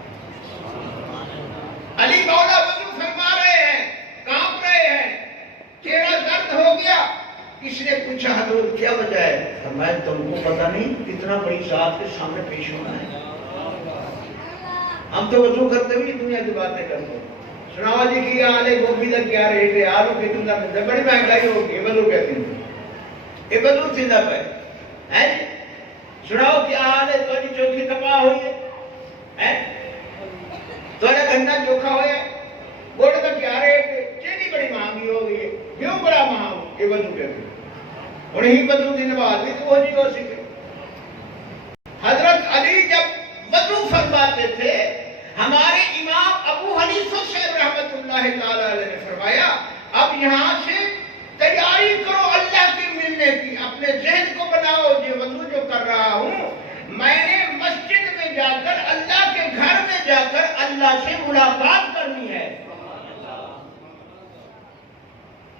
علی مولا وضو فرما رہے ہیں، کانپ رہے ہیں، چہرہ درد ہو گیا، کس نے پوچھا حضور کیا وجہ ہے؟ فرمایا تم کو پتہ نہیں کتنا بڑی ذات کے سامنے پیش ہونا ہے۔ ہم تو وضو کرتے ہوئے دنیا کی باتیں کرتے ہیں، سناوا جی کی آلے گوبھی کا کیا ریٹ ہے، آلو کی تندہ میں بڑی مہنگائی ہوگی، وضو کہتے ہیں، یہ وضو تندہ پہ ہے جی، سناؤ کیا حال ہے، تھوڑی چوکھی کپا ہوئی ہے، تھوڑا گھنٹہ چوکھا ہویا، گوڑ کا کیا ریٹ ہے، چینی بڑی مہنگی ہو گئی ہے، کیوں بڑا مہنگا، یہ وضو کہتے ہیں۔ انہیں وضو دی نماز بھی تو وہی ہو سکے۔ حضرت علی جب وضو فرماتے تھے، ہمارے امام ابو حنیفہ صاحب رحمۃ اللہ تعالیٰ علیہ نے فرمایا اب یہاں سے تیاری کرو اللہ کے ملنے کی، اپنے ذہن کو بناؤ، یہ وضو جو کر رہا ہوں میں نے مسجد میں جا کر، اللہ کے گھر میں جا کر اللہ سے ملاقات کرنی ہے۔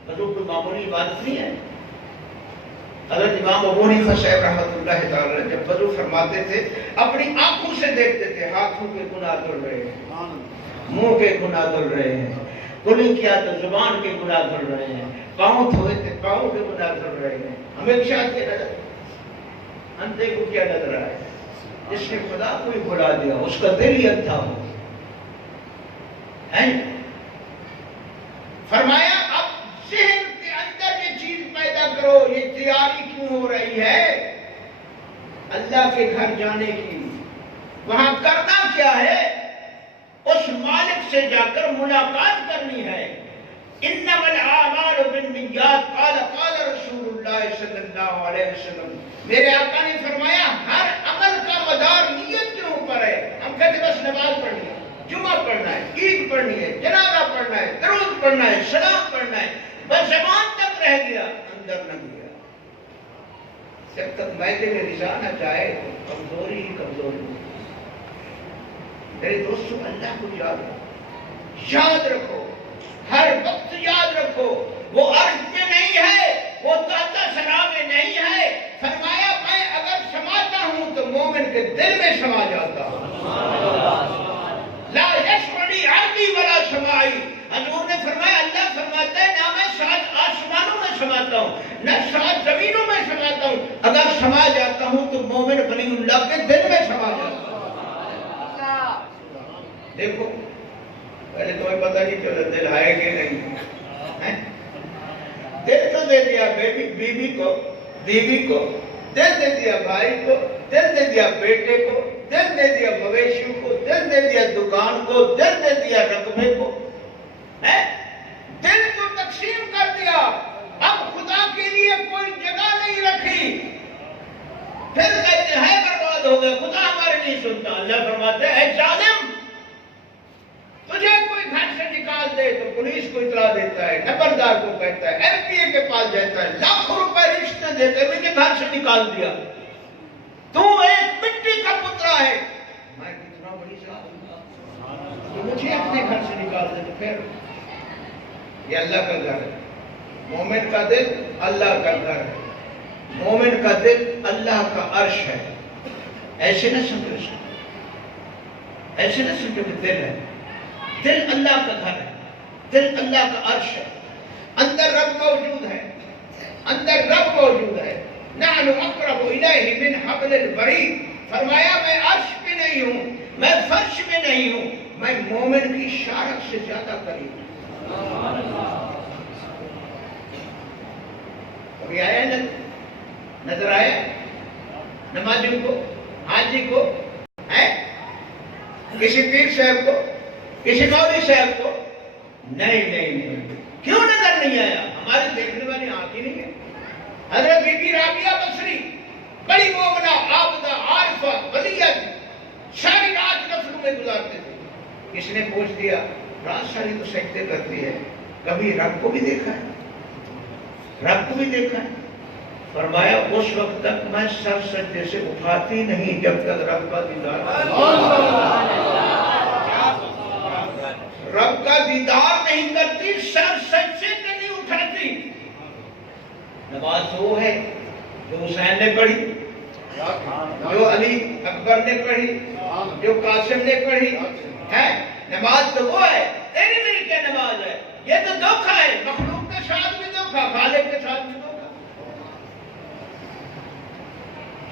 وضو کوئی معمولی عبادت نہیں ہے۔ حضرت امام ابو حنیفہ صاحب رحمۃ اللہ تعالیٰ جب وضو فرماتے تھے اپنی آنکھوں سے دیکھتے تھے، ہاتھوں کے گناہ دھل رہے ہیں، منہ کے گناہ دھل رہے ہیں، کلی کیا تو زبان کے گناہ دھل رہے ہیں، پاؤں دھوئے تھے پاؤں کے گناہ دھل رہے ہیں۔ ہمیشہ کے نظر اندھے کو کیا نظر رہا ہے؟ جس نے خدا کو ہی بھلا دیا اس کا دل ہی اندھا ہو۔ فرمایا اب ذہن کے اندر یہ چیز پیدا کرو، یہ تیاری کیوں ہو رہی ہے؟ اللہ کے گھر جانے کی، وہاں کرنا کیا ہے؟ اس مالک سے جا کر ملاقات کرنی ہے. انما الاعمال بالنیات قال رسول اللہ صلی اللہ علیہ وسلم. میرے آقا نے فرمایا ہر عمل کا مدار نیت کے اوپر ہے. ہم کہتے بس نماز پڑھنی ہے، جمعہ پڑھنا ہے، عید پڑھنی ہے، جنازہ پڑھنا ہے، درود پڑھنا ہے، سلام پڑھنا ہے، بس زبان تک رہ گیا، اندر نہ گیا. جب تک معدے میں غذا نہ جائے تو کمزوری ہی کمزوری. میرے دوستو، اللہ کو یاد رکھو، ہر وقت یاد رکھو. وہ عرش میں نہیں ہے، وہ تحت ثرا میں نہیں ہے. فرمایا میں اگر سماتا ہوں تو مومن کے دل میں سما جاتا ہوں. لا یشمعی عبدی ولا سمائی. حضور نے فرمایا، اللہ فرماتا ہے نہ میں سات آسمانوں میں سماتا ہوں نہ سات زمینوں میں سماتا ہوں. اگر سما جاتا ہوں تو مومن ولی اللہ کے دل میں سما جاتا ہوں. دیکھو پہلے تمہیں پتہ نہیں چلا دل ہے کہ نہیں. دل تو دے دیا بیوی کو، بیوی کو دل دے دیا، بھائی کو دل دے دیا، بیٹے کو دل دے دیا، مویشیوں کو دل دے دیا، دکان کو دل دے دیا، رقبے کو دل کو تقسیم کر دیا. اب خدا کے لیے کوئی جگہ نہیں رکھی. پھر کہتے ہیں برباد ہو گئے، خدا ہماری نہیں سنتا. اللہ فرماتے ہیں اے ظالم، تجھے کوئی گھر سے نکال دے تو پولیس کو اطلاع دیتا ہے، نمبردار کو کہتا ہے، ایم پی اے کے پاس جاتا ہے، لاکھوں روپے رشتے دیتے مجھے گھر سے نکال دیا، تو ایک مٹی کا پتلا ہے. میں کتنا بڑی صاحب تو مجھے اپنے گھر سے نکال دے. تو پھر یہ اللہ کا گھر ہے. مومن کا دل اللہ کا گھر ہے. مومن کا دل اللہ کا عرش ہے. ایسے نہ سمجھو، ایسے نہ سمجھو کہ دل ہے. دل اللہ کا گھر ہے، دل اللہ کا عرش ہے. اندر رب موجود ہے، اندر رب موجود ہے. نحن اقرب الیہ من حبل الورید. فرمایا میں عرش پہ نہیں ہوں، میں فرش میں نہیں ہوں، میں مومن کی شارک سے زیادہ قریب ہوں. کبھی آیا نظر آیا نمازیوں کو، حاجی کو، کسی پیر صاحب کو، کسی مولوی صاحب کو؟ نہیں. کیوں نظر نہیں آیا؟ ہماری دیکھنے والی آنکھ ہی نہیں ہے. حضرت بی بی رابعہ بصری بڑی مومنہ، عابدہ، عارفہ، ولیہ تھی. ساری رات نفلوں میں گزارتے تھے. کس نے پوچھ دیا رات ساری تو سجدے کرتی ہے، کبھی رب کو بھی دیکھا ہے؟ رب کو بھی دیکھا ہے؟ فرمایا اس وقت تک میں سر سجدے سے اٹھاتی نہیں جب تک رب کا دیدار رب کا دیدار نہیں کرتی، سر سجدے سے نہیں اٹھاتی. نماز وہ ہے جو حسین نے پڑھی، جو علی اکبر نے پڑھی، جو قاسم نے پڑھی ہے. نماز تو وہ ہے، تیری میری کیا نماز ہے؟ یہ تو دھوکہ ہے. مخلوق کے ساتھ بھی دھوکہ، خالق کے ساتھ بھی دھوکہ.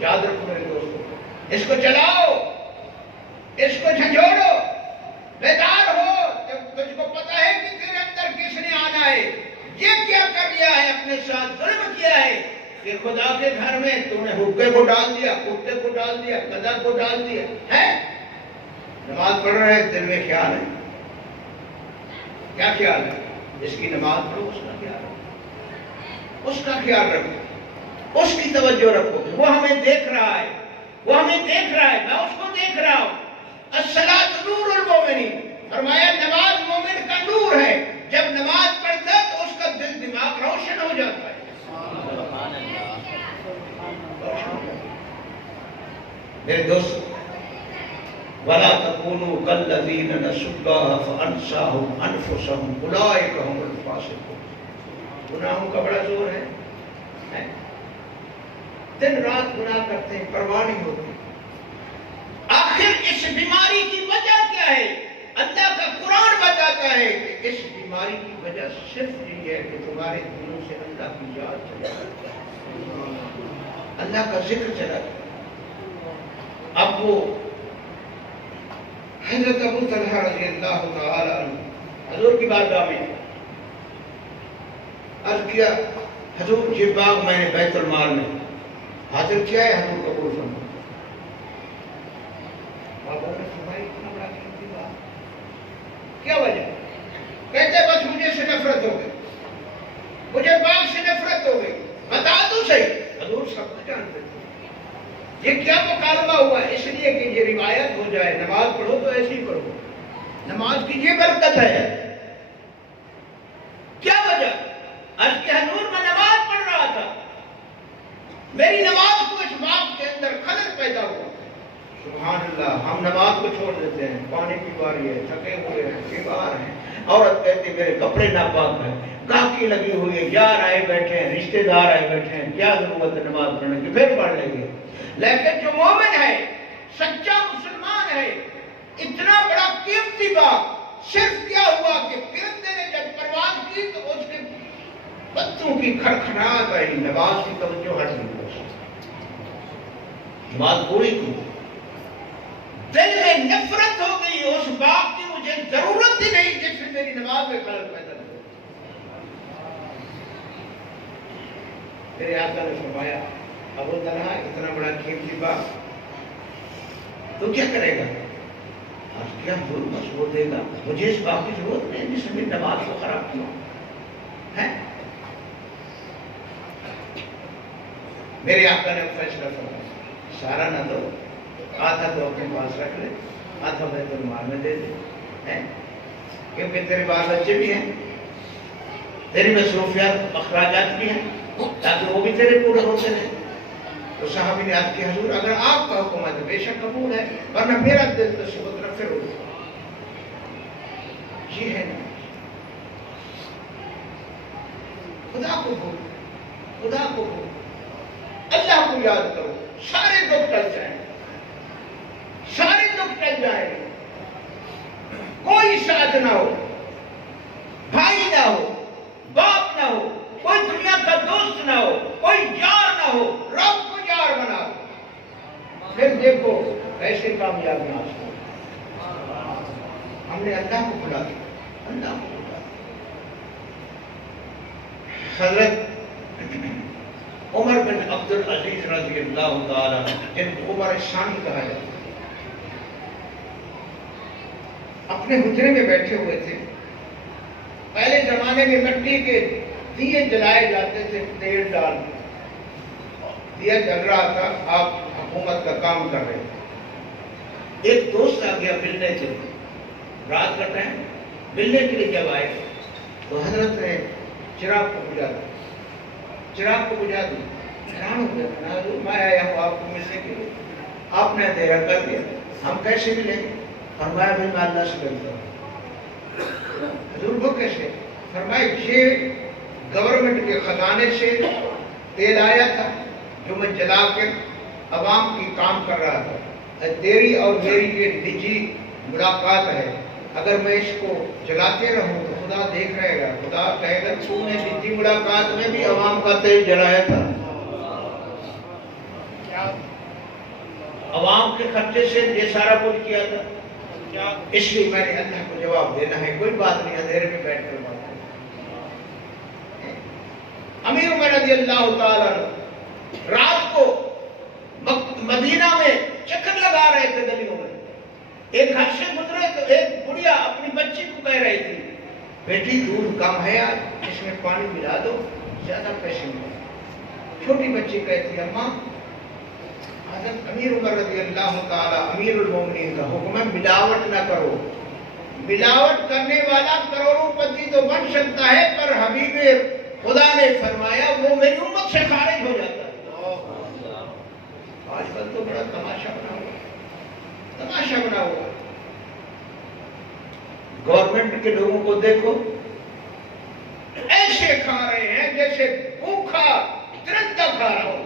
یاد رکھو میرے دوستو، اس کو چلاؤ، اس کو جھنجھوڑو، بیدار ہو. جب تجھ کو پتا ہے کہ تیرے اندر کس نے آنا ہے، یہ کیا کر لیا ہے، اپنے ساتھ ظلم کیا ہے کہ خدا کے گھر میں تو نے حقے کو ڈال دیا، کتے کو ڈال دیا، قدر کو ڈال دیا ہے. نماز پڑھ رہے ہیں، دل میں خیال ہے. کیا خیال ہے؟ جس کی نماز پڑھو اس کا خیال رکھو، اس کا خیال رکھو، اس کی توجہ رکھو. وہ ہمیں دیکھ رہا ہے، وہ ہمیں دیکھ رہا ہے، میں اس کو دیکھ رہا ہوں. الصلاۃ نور المومنین. فرمایا نماز مومن کا نور ہے. جب نماز پڑھتا ہے تو اس کا دل دماغ روشن ہو جاتا ہے. میرے دوست، وَلَا تَكُونُوا كَالَّذِينَ نَسُوا اللَّهَ فَأَنسَاهُمْ أَنفُسَهُمْ أُولَٰئِكَ هُمُ الْفَاسِقُونَ. گناہوں کا بڑا زور ہے. دن رات گناہ کرتے ہیں، پرواہ نہیں ہوتی. آخر اس بیماری کی وجہ کیا ہے؟ اللہ کا قرآن بتاتا ہے کہ اس بیماری کی وجہ صرف یہ ہے کہ تمہارے دلوں سے اللہ کی یاد چلا جاتا ہے، اللہ کا ذکر چلا جاتا ہے. اب وہ حضرت ابو طلحہ رضی اللہ تعالی عنہ حضور کی بارگاہ میں عرض کیا، حضور یہ باغ میں نے بیت المال میں حاضر کیا ہے، حضور قبول فرمائے. بابا نے فرمایا اتنا بڑا قیمتی بات، کیا وجہ؟ کہتے بس مجھے سے نفرت ہو گئی، مجھے باغ سے نفرت ہو گئی، بتا دو صحیح۔ حضور سب کچھ جانتے تھے یہ کیا مکالمہ ہوا ہے، اس لیے کہ یہ روایت ہو جائے نماز پڑھو تو ایسی ہی پڑھو، نماز کی یہ برکت ہے۔ کیا وجہ؟ آج کے حضور میں نماز پڑھ رہا تھا، میری نماز کو اس باغ کے اندر خلل پیدا ہوا۔ سبحان اللہ، ہم نماز کو چھوڑ دیتے ہیں، پانی کی باری ہے، تھکے ہوئے ہیں، بیمار ہیں، عورت کہتی میرے کپڑے ناپاک ہیں، گاہکی لگی ہوئی ہے، یار آئے بیٹھے ہیں، رشتہ دار آئے بیٹھے ہیں، کیا ضرورت ہے نماز پڑھنے کی، پھر پڑھ لیں گے۔ لیکن جو مومن ہے، سچا مسلمان ہے، اتنا بڑا قیمتی باغ صرف کیا ہوا کہ پرندے نے جب پرواز کی تو اس کے پتوں کی کھڑکھڑاہٹ آئی، نماز کی توجہ ہٹ گئی، نماز پوری کی، دل میں نفرت ہو گئی اس باغ کی، مجھے ضرورت ہی نہیں جس سے میری نماز میں خلل پیدا ہو۔ میرے آقا نے فرمایا ابو طلحہ اتنا بڑا قیمتی باغ تو کیا کرے گا؟ آج کیا ضرورت مسئول دے گا، مجھے اس باغ کی ضرورت نہیں جس نے میری نماز کو خراب کیا ہے۔ میرے آقا نے فیصلہ فرمایا سارا نہ دو، آدھا تو اپنے پاس رکھ لے، آدھا بیت المال میں دے دے، کیونکہ تیرے پاس بچے بھی ہیں، تیری مصروفیات اخراجات بھی ہیں، تاکہ وہ بھی تیرے پورے ہوتے رہے۔ تو صحابی نے عرض کی حضور اگر آپ کا حکم ہے تو بے شک قبول ہے، ورنہ میرا دل تو سب طرف پھر ہو یہ ہے نا، خدا کو بھول، خدا کو بھول، اللہ کو یاد کرو، سارے دکھ ٹل جائیں، سارے دکھ ٹل جائیں، کوئی ساتھ نہ ہو، بھائی نہ ہو، باپ نہ ہو، کوئی دنیا کا دوست نہ ہو، کوئی یار نہ ہو، رب کو یار بناؤ، پھر دیکھو ایسے کامیابی حاصل۔ ہم نے اللہ کو بھلا دیا، اللہ کو بھلا دیا۔ حضرت عمر بن عبد العزیز رضی اللہ تعالیٰ جن کو عمر ثانی کہا جاتا ہے، اپنے حجرے میں بیٹھے ہوئے تھے۔ پہلے زمانے میں مٹی کے دیے جلائے جاتے تھے، تیل ڈال کے دیا جل رہا تھا، آپ حکومت کا کام کر رہے تھے۔ ایک دوست آ گیا ملنے کے لیے، رات کا ٹائم، ملنے کے لیے جب آئے تو حضرت نے چراغ کو بجھا دیا، چراغ کو بجھا دیا، حیران ہو گیا، میں آیا ہوں آپ کو ملنے کے لیے، آپ نے اندھیرا کر دیا، ہم کیسے ملیں گے؟ فرمایا بھی میں اللہ سے ملتا ہوں۔ حضور وہ کیسے؟ فرمایا یہ گورنمنٹ کے خزانے سے تیل آیا تھا جو میں جلا کے عوام کی کام کر رہا تھا، تیری اور میری یہ نجی ملاقات ہے، اگر میں اس کو جلاتے رہوں تو خدا دیکھ رہے گا، خدا کہے گا تو نے نجی ملاقات میں بھی عوام کا تیل جلایا تھا، عوام کے خرچے سے یہ سارا کچھ کیا تھا، اس لیے میں نے اللہ کو جواب دینا ہے، کوئی بات نہیں، اندھیرے میں بیٹھ کر بات کریں۔ امیر عمر رضی اللہ تعالیٰ رات کو مدینہ میں چکر لگا رہے تھے گلیوں میں، ایک گھر سے گزرے تو ایک بڑھیا اپنی بچی کو کہہ رہی تھی بیٹی دودھ کم ہے آج، اس میں پانی ملا دو، زیادہ پیسے ملے۔ چھوٹی بچی کہتی اماں حضرت امیر عمر رضی اللہ تعالی امیر المومنین کا حکم ہے ملاوٹ نہ کرو، ملاوٹ کرنے والا کروڑوں پتی تو بن سکتا ہے پر حبیب خدا نے فرمایا وہ میری امت سے خارج ہو جاتا ہے۔ آج کل تو بڑا تماشا بنا ہوا، تماشا بنا ہوا، گورنمنٹ کے لوگوں کو دیکھو ایسے کھا رہے ہیں جیسے بھوکا درندہ کھا رہا ہو،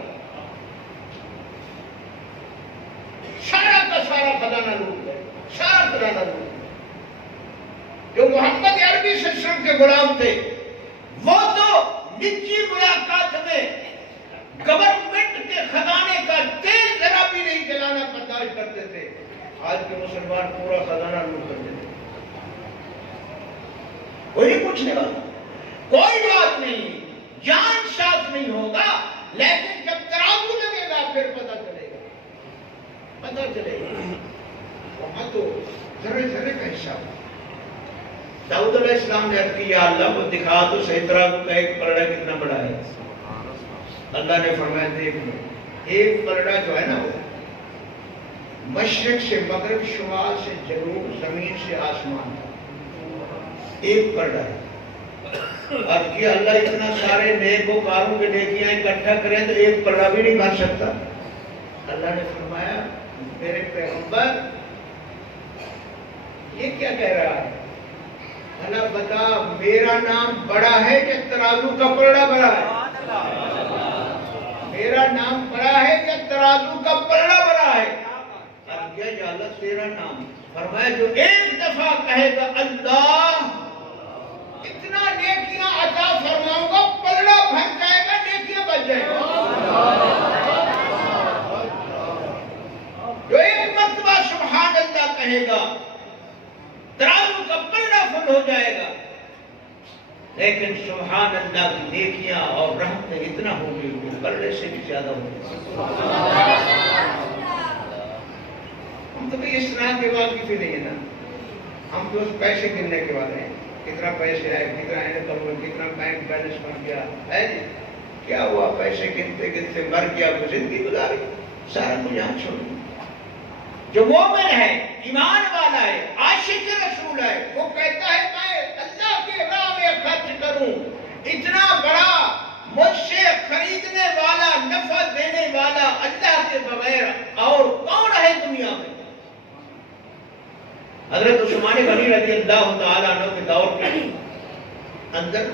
سارا کا سارا خزانہ لوٹ گئے، سارا خزانہ لوٹ گئے۔ جو محمد عربی صلی اللہ علیہ وسلم کے غلام تھے وہ تو نجی ملاقات میں گورنمنٹ کے خزانے کا تیل ذرا بھی نہیں جلانا برداشت کرتے تھے، آج کے مسلمان پورا خزانہ لوٹ کر دیتے، کوئی نہیں پوچھنے والا، کوئی بات نہیں، جان صاف نہیں ہوگا، لیکن جب ترازو لگے گا پھر پتہ چلے گا، پتہ چلے گا۔ محمد تو ذرے ذرے کا حصہ ہو. داؤد علیہ السلام نے عرض کی یا اللہ کو دکھا تو صحیح طرح کا ایک پلڑا کتنا بڑا ہے. اللہ نے فرمایا دیکھ لو ایک پلڑا جو ہے نا وہ مشرق سے مغرب شمال سے جنوب زمین سے آسمان ایک پلڑا ہے. اب کہ اللہ اتنا سارے نیکوکاروں کے نیکیاں اکٹھا کریں تو ایک پلڑا بھی نہیں بن سکتا. اللہ نے فرمایا میرے پیغمبر یہ کیا کہہ رہا ہے؟ اللہ بتا میرا نام بڑا ہے یا ترازو کا پلڑا بڑا ہے؟ میرا نام بڑا ہے یا ترازو کا پلڑا بڑا ہے؟ اب کیا یا اللہ تیرا نام. فرمایا جو ایک دفعہ کہے گا اللہ اتنا نیکیاں عطا فرماؤں گا پلڑا بھر جائے گا نیکیاں بچ جائے گا. جو ایک مرتبہ سبحان اللہ کہے گا ترازو کا پلڑا فل ہو جائے گا. لیکن سبحان اللہ کی نیکیاں اور رحمتیں اتنا ہوگی کہ پلڑے سے بھی زیادہ ہوگی. ہم تو بھی اس طرح کے واقف ہی نہیں ہے نا. ہم تو اس پیسے گننے کے والے ہیں کتنا پیسے آئے کتنا کتنا بینک بیلنس بن گیا ہے جی کیا ہوا پیسے گنتے گنتے مر گیا وہ زندگی گزاری سارا کچھ یہاں چھوڑ. جو مومن ہے ایمان والا ہے عاشق رسول ہے وہ کہتا ہے میں اللہ کے راہ میں خرچ کروں. اتنا بڑا مجھ سے خریدنے والا نفع دینے والا اللہ کے بغیر اور کون ہے دنیا میں. حضرت عثمان غنی رضی اللہ تعالیٰ عنہ کے دور کے اندر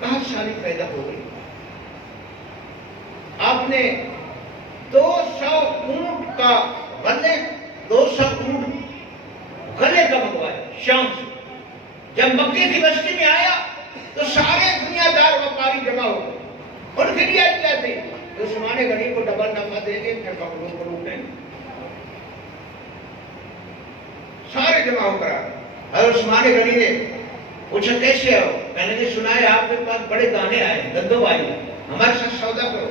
بہت ساری پیدا ہو گئی. آپ نے 200 اونٹ کا غلے 200 اونٹ غلے کا منگوایا شام سے. جب مکے کی بستی میں آیا تو سارے دنیا دار وپاری جمع ہو گئے. ان کے لیے کیا تھے عثمان غنی کو ڈبل نفع دے دیں پھر پکڑوں کو لوٹیں. سارے جمع ہو کر حضرت عثمان غنی نے پوچھا کیسے ہو؟ کہنے نے سنا ہے آپ کے پاس بڑے دانے آئے گندم آئی ہمارے ساتھ سودا کرو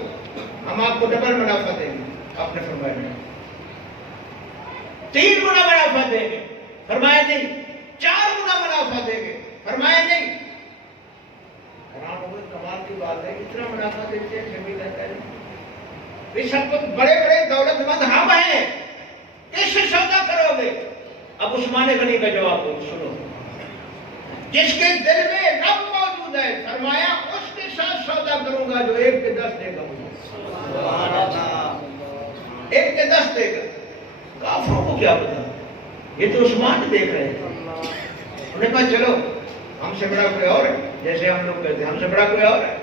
ہم آپ کو ڈبل منافع دیں گے. آپ نے فرمایا نہیں. 3 گنا منافع دیں گے. فرمایا نہیں. 4 گنا منافع دیں گے. فرمایا نہیں. حیران ہوئے کمال کی بات ہے اتنا منافع دیتے ہیں بھی کہتا ہے یہ سب بڑے بڑے دولت مند ہم ہیں کیسے سودا کرو گے؟ اب عثمان غنی کا جواب سنو. جس کے دل میں رب موجود ہے فرمایا اس کے ساتھ سودا کروں گا جو 1 کے 10 دے گا مجھے. 1 کے 10 دے گا. کافروں کو کیا پتا یہ تو عثمان دیکھ رہے ہیں. انہوں نے کہا چلو ہم سے بڑا کوئی اور ہے. جیسے ہم لوگ کہتے ہیں ہم سے بڑا کوئی اور ہے.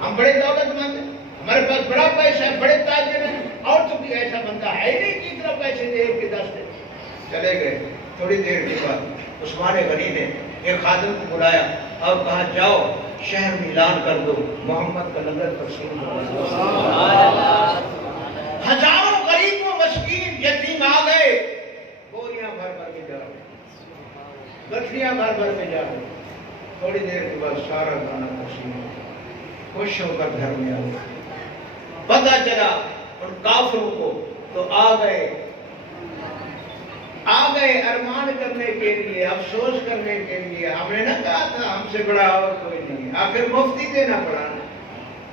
ہم بڑے دولت مند ہیں ہمارے پاس بڑا پیسہ ہے بڑے تاجر ہیں اور تو کوئی ایسا بندہ ہے نہیں کہ اتنا پیسے دے 1 کے 10 دے. چلے گئے. تھوڑی دیر کے بعد عثمان غنی نے ایک خادم کو بلایا اور کہا جاؤ شہر میں اعلان کر دو محمد کا لنگر تقسیم ہو. ہزاروں غریب و مسکین یتیم آ گئے. بوریاں بھر بھر کے جا رہے گٹھیاں بھر بھر کے جا رہے. تھوڑی دیر کے بعد سارا کھانا تقسیم ہو خوش ہو کر گھر میں آ گئے. پتہ چلا ان کافروں کو تو آ گئے ارمان کرنے کے لیے افسوس کرنے کے لیے. ہم نے نہ کہا تھا ہم سے بڑا اور کوئی نہیں. آخر مفتی دینا پڑا.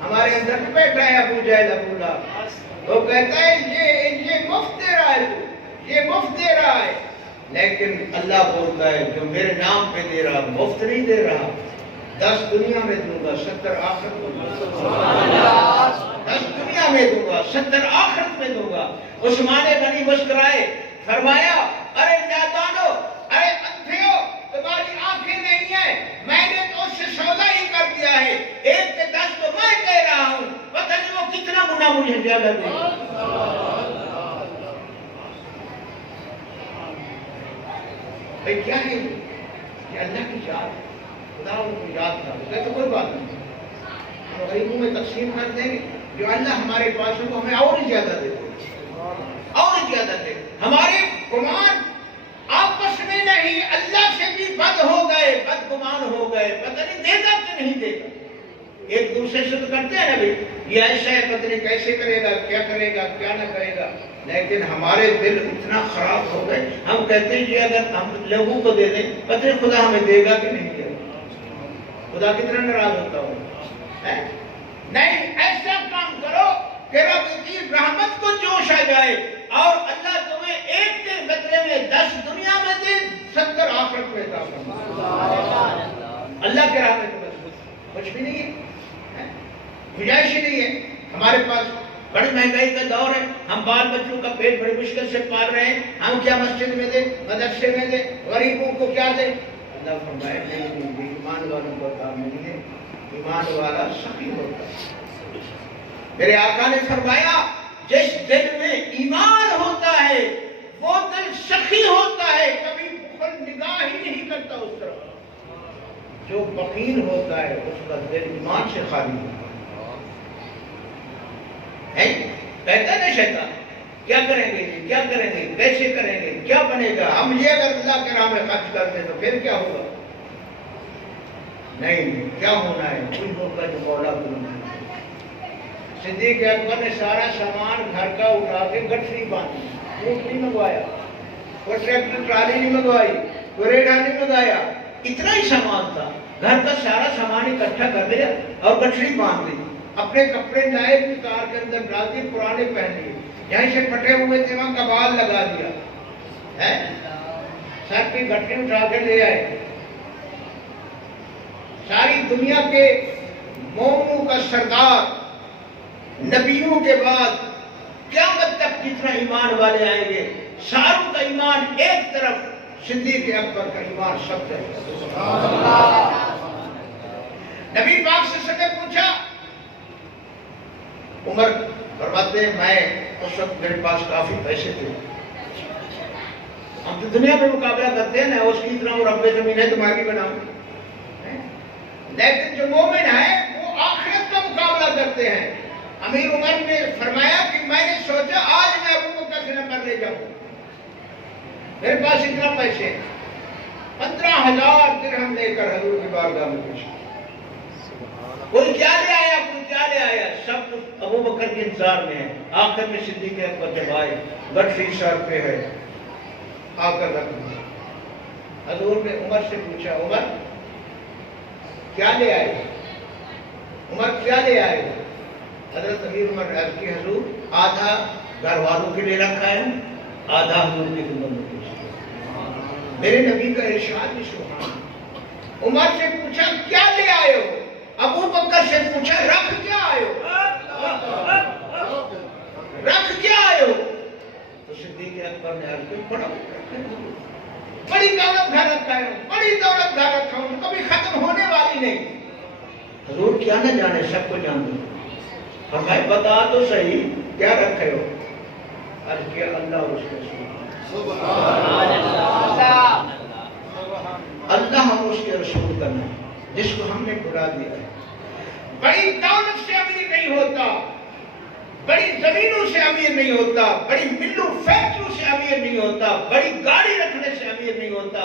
ہمارے اندر بیٹھا ہے ابو جہل ابو لہب وہ کہتا ہے یہ مفت دے رہا ہے یہ مفت دے رہا ہے. لیکن اللہ بولتا ہے جو میرے نام پہ دے رہا مفت نہیں دے رہا. 10 دنیا میں دوں گا 70 آخرت میں دوں گا. 10 دنیا میں دوں گا 70 آخرت میں دوں گا. عثمان غنی مسکرائے فرمایا ارے نادانو ارے اندھیو تمہاری آنکھیں نہیں ہیں میں نے تو اس سے سودا ہی کر دیا ہے. 1 کے 10 تو میں کہہ رہا ہوں پتہ نہیں وہ کتنا گنا مجھے زیادہ دے. بھائی کیا ہے یہ اللہ کی یاد خدا ان کو یاد کر تو کوئی بات نہیں. ہم غریبوں میں تقسیم کر دیں گے جو اللہ ہمارے پاس ہو ہمیں اور ہی زیادہ دے اور زیادہ دے. ہمارے گمان آپس میں نہیں اللہ سے بھی بد ہو گئے بد گمان ہو گئے. پتہ نہیں دے گا کہ نہیں دے گا. ایک دوسرے سے تو کرتے ہیں نا بھی یہ ایسا ہے پتہ نہیں کیسے کرے گا کیا نہ کرے گا، لیکن ہمارے دل اتنا خراب ہو گئے ہم کہتے ہیں کہ اگر ہم لوگوں کو دے دیں پتہ نہیں خدا ہمیں دے گا کہ نہیں دے گا، خدا کتنا ناراض ہوتا ہوگا۔ نہیں، ایسا کام کرو کہ رب کی رحمت کو جوش آ جائے اور اللہ تمہیں ایک کے بدلے میں 10 دنیا میں دے 70 آخرت میں عطا فرمائے۔ اللہ کے راہ میں تو کچھ بھی نہیں ہے، گنجائش ہی نہیں ہے۔ ہمارے پاس بڑی مہنگائی کا دور ہے، ہم بال بچوں کا پیٹ بڑی مشکل سے پال رہے ہیں، ہم کیا مسجد میں دیں، مدرسے میں دیں، غریبوں کو کیا دیں؟ اللہ فرمائے نہیں، ایمان والوں کو کام نہیں ہے، ایمان والا سخی ہوتا ہے۔ میرے آقا نے فرمایا جس دل میں ایمان ہوتا ہے وہ دل سخی ہوتا ہے، کبھی بخل نگاہ ہی نہیں کرتا اس طرف۔ جو بخیل ہوتا ہے اس کا دل ایمان سے خالی ہوتا ہے۔ کہتا ہے شیطان کیا کریں گے، کیا کریں گے، کیسے کریں گے، کیا بنے گا، ہم یہ اگر اللہ کے راہ میں خرچ کرتے تو پھر کیا ہوگا؟ نہیں، کیا ہونا ہے، کچھ ہوگا جو مولا کو ہونا ہے۔ صدیق اکبر نے سارا سامان گھر کا اٹھا کے گٹھری باندھی، اونٹ نہیں منگوایا، کوئی ٹریکٹر ٹرالی نہیں منگوائی، کوئی ریڑھا نہیں منگایا، اتنا ہی سامان تھا، گھر کا سارا سامان اکٹھا کر لیا اور گٹھری باندھ دی، اپنے کپڑے نئے اتار کے اندر ڈال دیے، پرانے پہن لیے، یہیں سے پھٹے ہوئے تھے وہاں کبال لگا دیا ہے، سر کی گٹھری اٹھا کے لے آئے۔ ساری دنیا کے مومنوں کا سردار، نبیوں کے بعد قیامت تک جتنا ایمان والے آئیں گے ساروں کا ایمان ایک طرف، صدیق اکبر کا ایمان سب طرف۔ نبی پاک سے پوچھا، عمر فرماتے ہیں میں اس وقت میرے پاس کافی پیسے تھے، ہم تو دنیا میں مقابلہ کرتے ہیں نا، اس کی اتنا وہ رب زمین ہے تو میں بھی بناؤں، لیکن جو مومن ہے وہ آخرت کا مقابلہ کرتے ہیں۔ امیر عمر نے فرمایا کہ میں نے سوچا آج میں ابو بکر سے نمبر لے جاؤں، میرے پاس اتنا پیسے ہیں، 15,000 درہم لے کر حضور کی بارگاہ میں پہنچا، کوئی کیا لے آیا، کوئی کیا لے آیا، سب ابو بکر کے انتظار میں ہے۔ آخر میں صدیق اکبر جب آئے، گٹھری سر پہ ہے، آ کر رکھ دیا۔ حضور نے عمر سے پوچھا عمر کیا لے آئے، عمر کیا لے آئے؟ حضرت امیر عمر عرض کی حضور آدھا گھر والوں کے لیے رکھا ہے، آدھا حضور کی خدمت میں پیش۔ میرے نبی کا ارشاد بھی سبحان۔ عمر سے پوچھا کیا لے آئے ہو، ابو بکر سے پوچھا رکھ کیا آئے ہو، رکھ کیا آئے ہو؟ تو صدیق اکبر نے عرض کی بڑی دولت گھر رکھا ہے، بڑی دولت گھر رکھا ہوں، کبھی ختم ہونے والی نہیں۔ حضور کیا نہ جانے، سب کو جانتے ہیں، ہمیں بتا تو صحیح کیا رکھے ہو؟ عرض کیا اللہ اور اس کے رسول، اللہ اور اس کے رسول کا نام جس کو ہم نے بلا دیا ہے۔ بڑی دولت سے امیر نہیں ہوتا، بڑی زمینوں سے امیر نہیں ہوتا، بڑی ملوں فیکٹریوں سے امیر نہیں ہوتا، بڑی گاڑی رکھنے سے امیر نہیں ہوتا،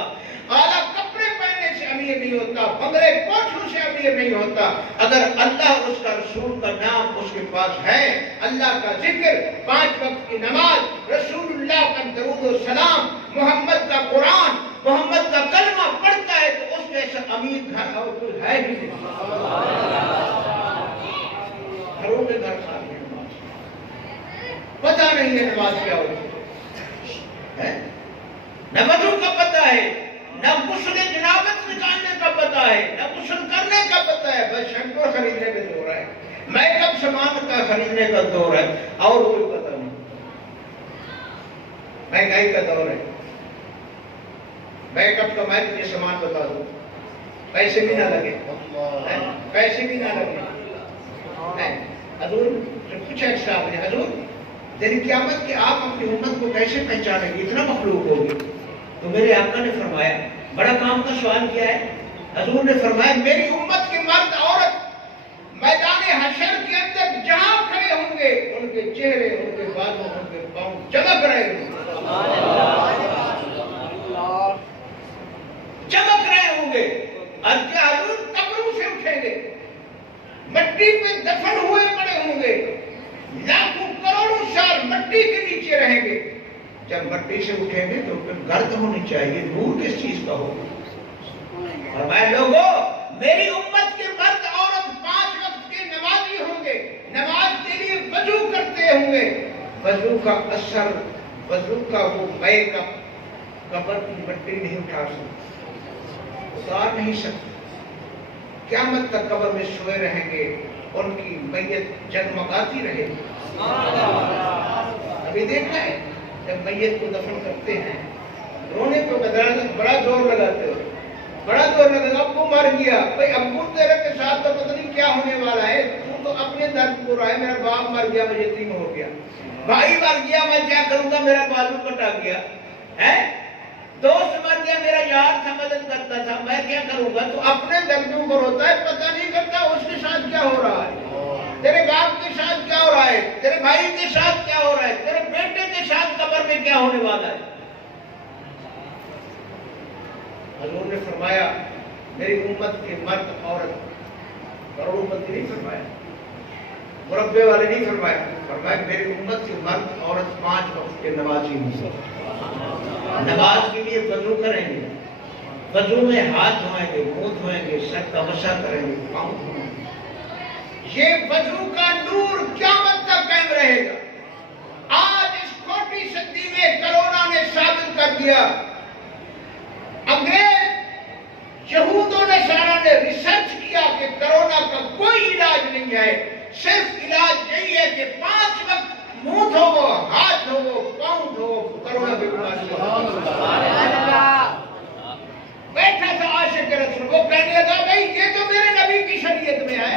اعلیٰ کپڑے پہننے سے امیر نہیں ہوتا، بنگلے کوٹھوں سے امیر نہیں ہوتا۔ اگر اللہ اور اس کا رسول کا نام اس کے پاس ہے، اللہ کا ذکر، 5 وقت کی نماز، رسول اللہ کا درود و سلام، محمد کا قرآن، محمد کا کلمہ پڑھتا ہے تو اس جیسا امیر گھر اور کوئی ہے ہی نہیں۔ گھروں کے گھر خالی ہیں، نماز پتہ نہیں ہے نماز کیا ہوتی ہے، نہ وضو کا پتہ ہے، نہ غسل جنابت نکالنے کا پتہ ہے، نہ غسل کرنے کا پتہ ہے، بس شیمپو خریدنے کا دور ہے، میک اپ سامان کا خریدنے کا دور ہے، اور کوئی پتہ نہیں۔ مہنگائی کا دور ہے، میک اپ کا میں تجھے سامان بتا دوں، پیسے بھی نہ لگے، پیسے بھی نہ لگے۔ حضور سے پوچھا ایک صاحب نے، حضور دن قیامت کہ آپ اپنی امت کو کیسے پہچانیں گے، اتنا مخلوق ہوگی؟ تو میرے آقا نے فرمایا، بڑا کام کا سوال کیا ہے؟ حضور نے فرمایا میری امت کے مرد عورت میدان حشر کے اندر جہاں کھڑے ہوں گے ان کے چہرے، ان کے بالوں، ان کے پاؤں چمک رہے ہوں گے، چمک رہے ہوں گے۔ حضور قبروں سے اٹھیں گے، رہیں گے، جب مٹی سے اٹھیں گے تو پھر گرد ہونی چاہیے، نور کس چیز کا ہوگا؟ فرمایا لوگوں میری امت کے مرد عورت 5 وقت کے نمازی ہوں گے، نماز کے لیے وضو کرتے ہوں گے، وضو کا اثر، وضو کا وہ میک اپ قبر کی مٹی نہیں اٹھا سکتی، اتار نہیں سکتی۔ قیامت تک قبر میں سوئے رہیں گے، ان کی میت جگمگاتی رہے گی۔ ابھی دیکھا ہے جب میت کو دفن کرتے ہیں رونے کو بڑا زور لگاتے ہو، بڑا زور لگا، ابو مر گیا، بھائی ابو تیرے کے ساتھ تو پتہ نہیں کیا ہونے والا ہے، تو اپنے درد کو رہا ہے، میرا باپ مر گیا میں یتیم ہو گیا، بھائی مر گیا میں کیا کروں گا، میرا بازو کٹا گیا ہے، دوست مر گیا، میرا یار تھا مدد کرتا تھا، میں کیا کروں گا؟ تو اپنے دردوں کو روتا ہے، پتہ نہیں کرتا اس کے ساتھ کیا ہو رہا ہے، تیرے باپ کے ساتھ کیا ہو رہا ہے، تیرے بھائی کے ساتھ کیا ہو رہا ہے، تیرے بیٹے کے ساتھ قبر میں کیا ہونے والا ہے۔ حضور نے فرمایا میری امت کے مرد عورت، کروڑوں پتی نہیں فرمایا، مربے والے نہیں فرمایا، فرمایا میری امت کے مرد عورت 5 وقت کے نمازی ہوں گے، نماز کے لیے وضو کریں گے، وضو میں ہاتھ دھوئیں گے، منہ دھوئیں گے، سر کا مسح کریں گے، پاؤں دھوئیں گے، یہ وضو کا نور قیامت تک قائم رہے گا۔ آج اس کھوٹی صدی میں کرونا نے ثابت کر دیا، انگریز یہود و نصارہ نے ریسرچ کیا کہ کرونا کا کوئی علاج نہیں ہے، صرف علاج یہی ہے کہ 5 وقت منہ دھوو، ہاتھ دھوو، پاؤں دھوو، کرونا بیماری بیٹھا تھا عاشق رسول، وہ کہنے لگا بھائی یہ تو میرے نبی کی شریعت میں ہے،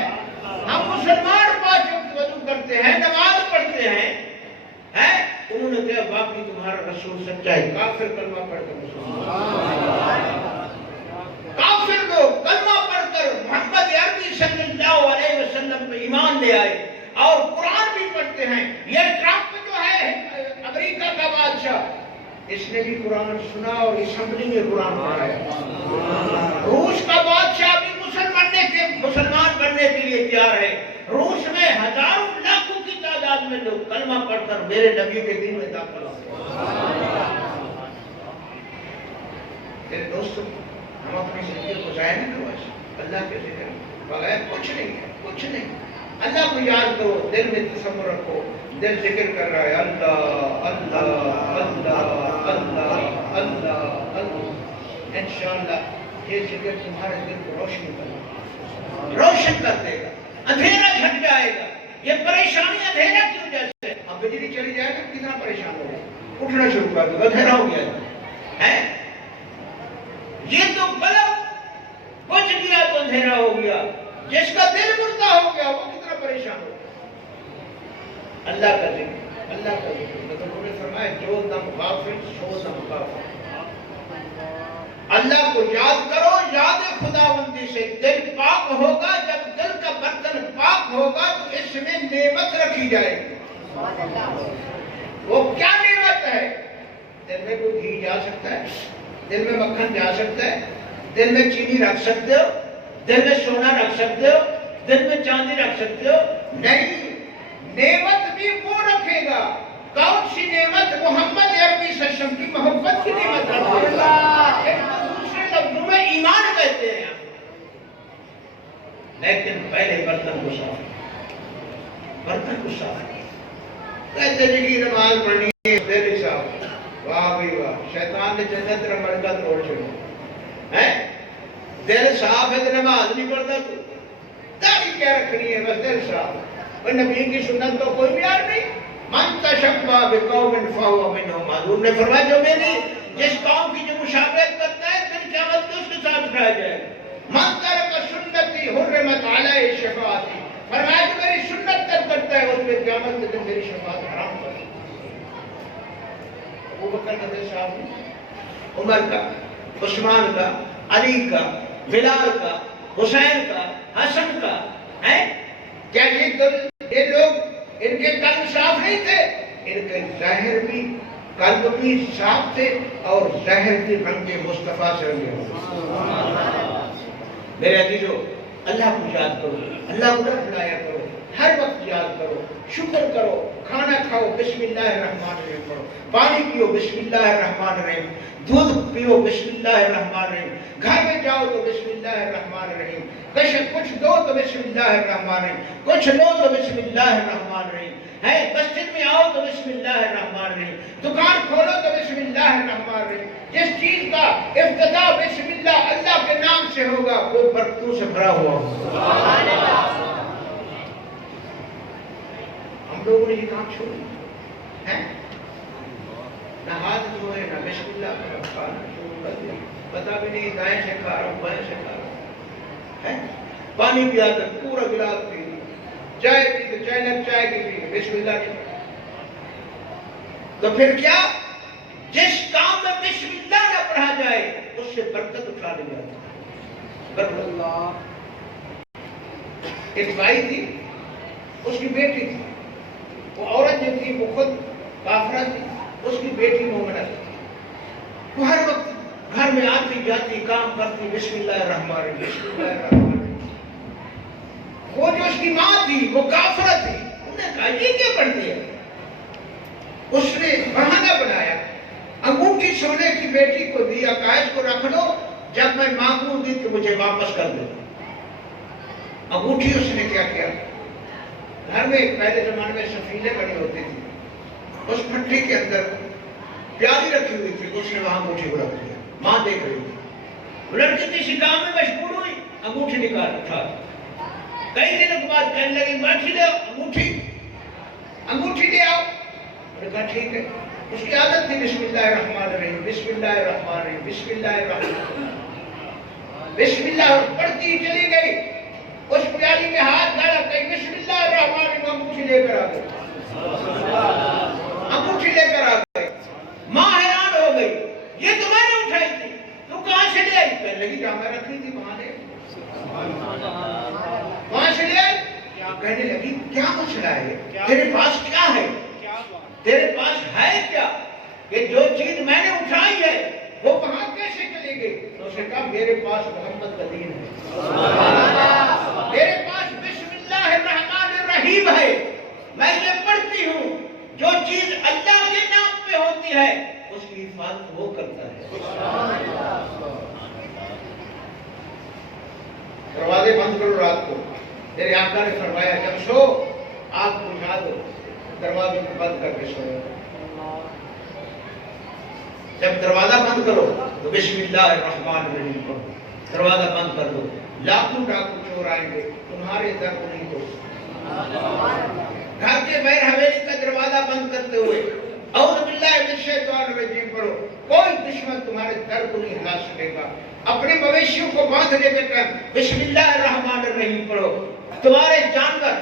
ہم مسلمان 5 وقت وضو کرتے ہیں، نماز پڑھتے ہیں، انہوں نے کہا باقی تمہارا رسول سچا ہے، کافر کلمہ پڑھ کر کافر لوگ کلمہ پڑھ کر محمد عربی صلی اللہ علیہ وسلم پہ ایمان لے آئے اور قرآن بھی پڑھتے ہیں۔ یہ ٹرمپ جو ہے امریکہ کا بادشاہ، اس نے بھی قرآن سنا اور اسمبلی میں قرآن پڑھایا۔ روس کا بادشاہ بھی مسلمان بننے کے لیے تیار ہے، روس میں ہزاروں لاکھوں کی تعداد میں لوگ کلمہ پڑھ کر میرے نبی کے دین میں داخل ہوتے ہیں۔ میرے دوستوں ہم اپنی زندگی کو ضائع نہیں کروا، اللہ کے ذکر بغیر کچھ نہیں ہے، کچھ نہیں۔ اللہ کو یاد کرو، دل میں تصور رکھو، دل ذکر کر رہا ہے اللہ اللہ اللہ اللہ اللہ اللہ، انشاءاللہ یہ ذکر تمہارے دل کو روشن کر دے گا، اندھیرا چھٹ جائے گا۔ یہ پریشانی اندھیرا کی وجہ سے، اب بجلی چلی جائے تو کتنا پریشان ہو گیا، اٹھنا شروع کر دو، اندھیرا ہو گیا ہے، یہ تو بلب بجھ گیا تو اندھیرا ہو گیا، جس کا دل مردہ ہو گیا وہ کتنا پریشان ہو گیا۔ اللہ کا ذکر، اللہ کا ذکر، حضور نے فرمایا جو دم غافل سو دم غافل، اللہ کو یاد کرو، یاد خداوندی سے دل پاک ہوگا، جب دل کا برتن پاک ہوگا تو اس میں نعمت رکھی جائے گی۔ وہ کیا نعمت ہے؟ دل میں کوئی گھی جا سکتا ہے، دل میں مکھن جا سکتا ہے، دل میں چینی رکھ سکتے ہو، دل میں سونا رکھ سکتے ہو، دل میں چاندی رکھ سکتے ہو؟ نہیں، نعمت بھی وہ رکھے گا۔ کون سی نعمت؟ محمد عربی صلی اللہ علیہ وسلم کی محبت کی نعمت رکھے گا، ایک دوسرے لفظوں میں ایمان کہتے ہیں۔ لیکن پہلے برتن کو صاف، برتن کو صاف کہتے ہیں کہ نماز پڑھنی ہے، دل صاف، واہ بھی واہ، شیطان نے جنت رمڑ کا توڑ چھوڑا ہے، دل صاف ہے تو نماز نہیں پڑھتا، تو داڑھی کیا رکھنی ہے، بس دل صاف۔ اور نبی کی سنت تو کوئی بھی یار نہیں، من تشبہ بقوم فہو منہم، حضور نے فرمایا جو میری جس قوم کی جو مشابہت کرتا ہے پھر قیامت میں اس کے ساتھ اٹھایا جائے گا۔ من ترک سنتی حرمت علیہ شفاعتی، فرمایا جو میری سنت ترک کرتا ہے اس میں قیامت کے دن میری شفاعت حرام کر دی۔ ابو بکر کا دل صاف نہیں، عمر کا، عثمان کا، علی کا، بلال کا، حسین کا، حسن کا، ہے کیا یہ لوگ ان کے قلب صاف نہیں تھے؟ ان کے ظاہر بھی، قلب بھی صاف تھے اور ظاہر بھی رنگ مصطفیٰ سے رنگے ہوئے۔ میرے عزیزو، اللہ کو یاد کرو، اللہ کو بلایا کرو، ہر وقت یاد کرو، شکر کرو، کھانا کھاؤ بسم اللہ الرحمن الرحیم پڑھو، پانی پیو بسم اللہ الرحمن الرحیم، دودھ پیو بسم اللہ الرحمن الرحیم، گھر میں جاؤ تو بسم اللہ الرحمن الرحیم، کچھ دو تو بسم اللہ الرحمن الرحیم، کچھ لو تو بسم اللہ الرحمن الرحیم، ہے مسجد میں آؤ تو بسم اللہ الرحمن الرحیم، دکان کھولو تو بسم اللہ الرحمن الرحیم، جس چیز کا افتتاح بسم اللہ کے نام سے ہوگا وہ برکتوں سے بھرا ہوا ہوگا۔ ہم لوگوں نے یہ کام چھوڑ دیا ہے، نہ ہاتھ دھوئے نہ بسم اللہ کا کھانا شروع کر دیا، پتا بھی نہیں دائیں سے کھا رہا ہوں بائیں سے کھا رہا ہوں ہے، پانی پیا تو پورا گلاس پی لیا، چائے پی تو چائے کی پی بسم اللہ کی، تو پھر کیا؟ جس کام میں بسم اللہ نہ پڑھا جائے اس سے برکت اٹھا لی جاتی ہے۔ برکت اللہ ایک بھائی تھی، اس کی بیٹی تھی، وہ عورت جو تھی وہ خود کافرہ تھی، اس کی بیٹی مومنہ تھی، وہ ہر وقت گھر میں آتی جاتی کام کرتی بسم اللہ الرحمن الرحیم بسم اللہ الرحمن الرحیم۔ وہ جو اس کی ماں تھی وہ کافرہ تھی، انہوں نے کہا یہ کیا پڑھتی ہے؟ اس نے بہانہ بنایا، انگوٹھی سونے کی بیٹی کو دیا، کہا اس کو رکھ لو، جب میں مانگوں گی تو مجھے واپس کر دے۔ انگوٹھی اس نے کیا کیا؟ گھر میں پہلے زمانے میں سفیلے بنی ہوتی تھی، اس پھٹی کے اندر پیالی رکھی ہوئی تھی، اس نے وہاں انگوٹھی کو رکھ دیا، ماں دیکھ رہی تھی، لڑکی کسی کام میں مشغول ہوئی، انگوٹھی نکال اٹھا، کئی دنوں کے بعد کہنے لگی انگوٹھی لے آؤ، انگوٹھی لے آؤ، انہوں نے کہا ٹھیک ہے۔ اس کی عادت تھی بسم اللہ الرحمن الرحیم بسم اللہ الرحمن الرحیم بسم اللہ الرحمن الرحیم بسم اللہ پڑھتی چلی گئی، اس پیالی میں ہاتھ ڈالا، کہیں بسم اللہ الرحمن الرحیم، انگوٹھی لے کر آ گئی، انگوٹھی لے کر آ گئی، ماں حیران ہو گئی، یہ تو میں نے اٹھائی تھی، تو کہاں سے لے آئی؟ کہنے لگی جہاں میں رکھی تھی وہاں لے، وہاں سے لے آئی۔ کہنے لگی کیا مسئلہ ہے، تیرے پاس کیا ہے، تیرے پاس ہے کیا کہ جو چیز میں نے اٹھائی ہے وہ وہاں کیسے چلی گئی؟ تو اس نے کہا میرے پاس محمد کا دین ہے، میرے پاس بسم اللہ الرحمن الرحیم ہے، میں یہ پڑھتی ہوں، جو چیز اللہ کے نام پہ ہوتی ہے اس کی حفاظت وہ کرتا ہے۔ دروازے بند کرو رات کو، میرے آقا نے فرمایا جب سو آگ بجھا دو، دروازے کو بند کر کے سوئے، جب دروازہ بند کرو تو بسم اللہ الرحمن الرحیم پڑھو، دروازہ بند کر دو، لاکھوں ڈاکو چور آئیں گے تمہارے در کو نہیں توڑ، گھر کے بغیر حویلی کا دروازہ بند کرتے ہوئے اعوذ باللہ من الشیطان الرجیم پڑھو، کوئی دشمن تمہارے در کو نہیں ہلا سکے گا، اپنے مویشیوں کو باندھ لے کر بسم اللہ الرحمن الرحیم پڑھو، تمہارے جانور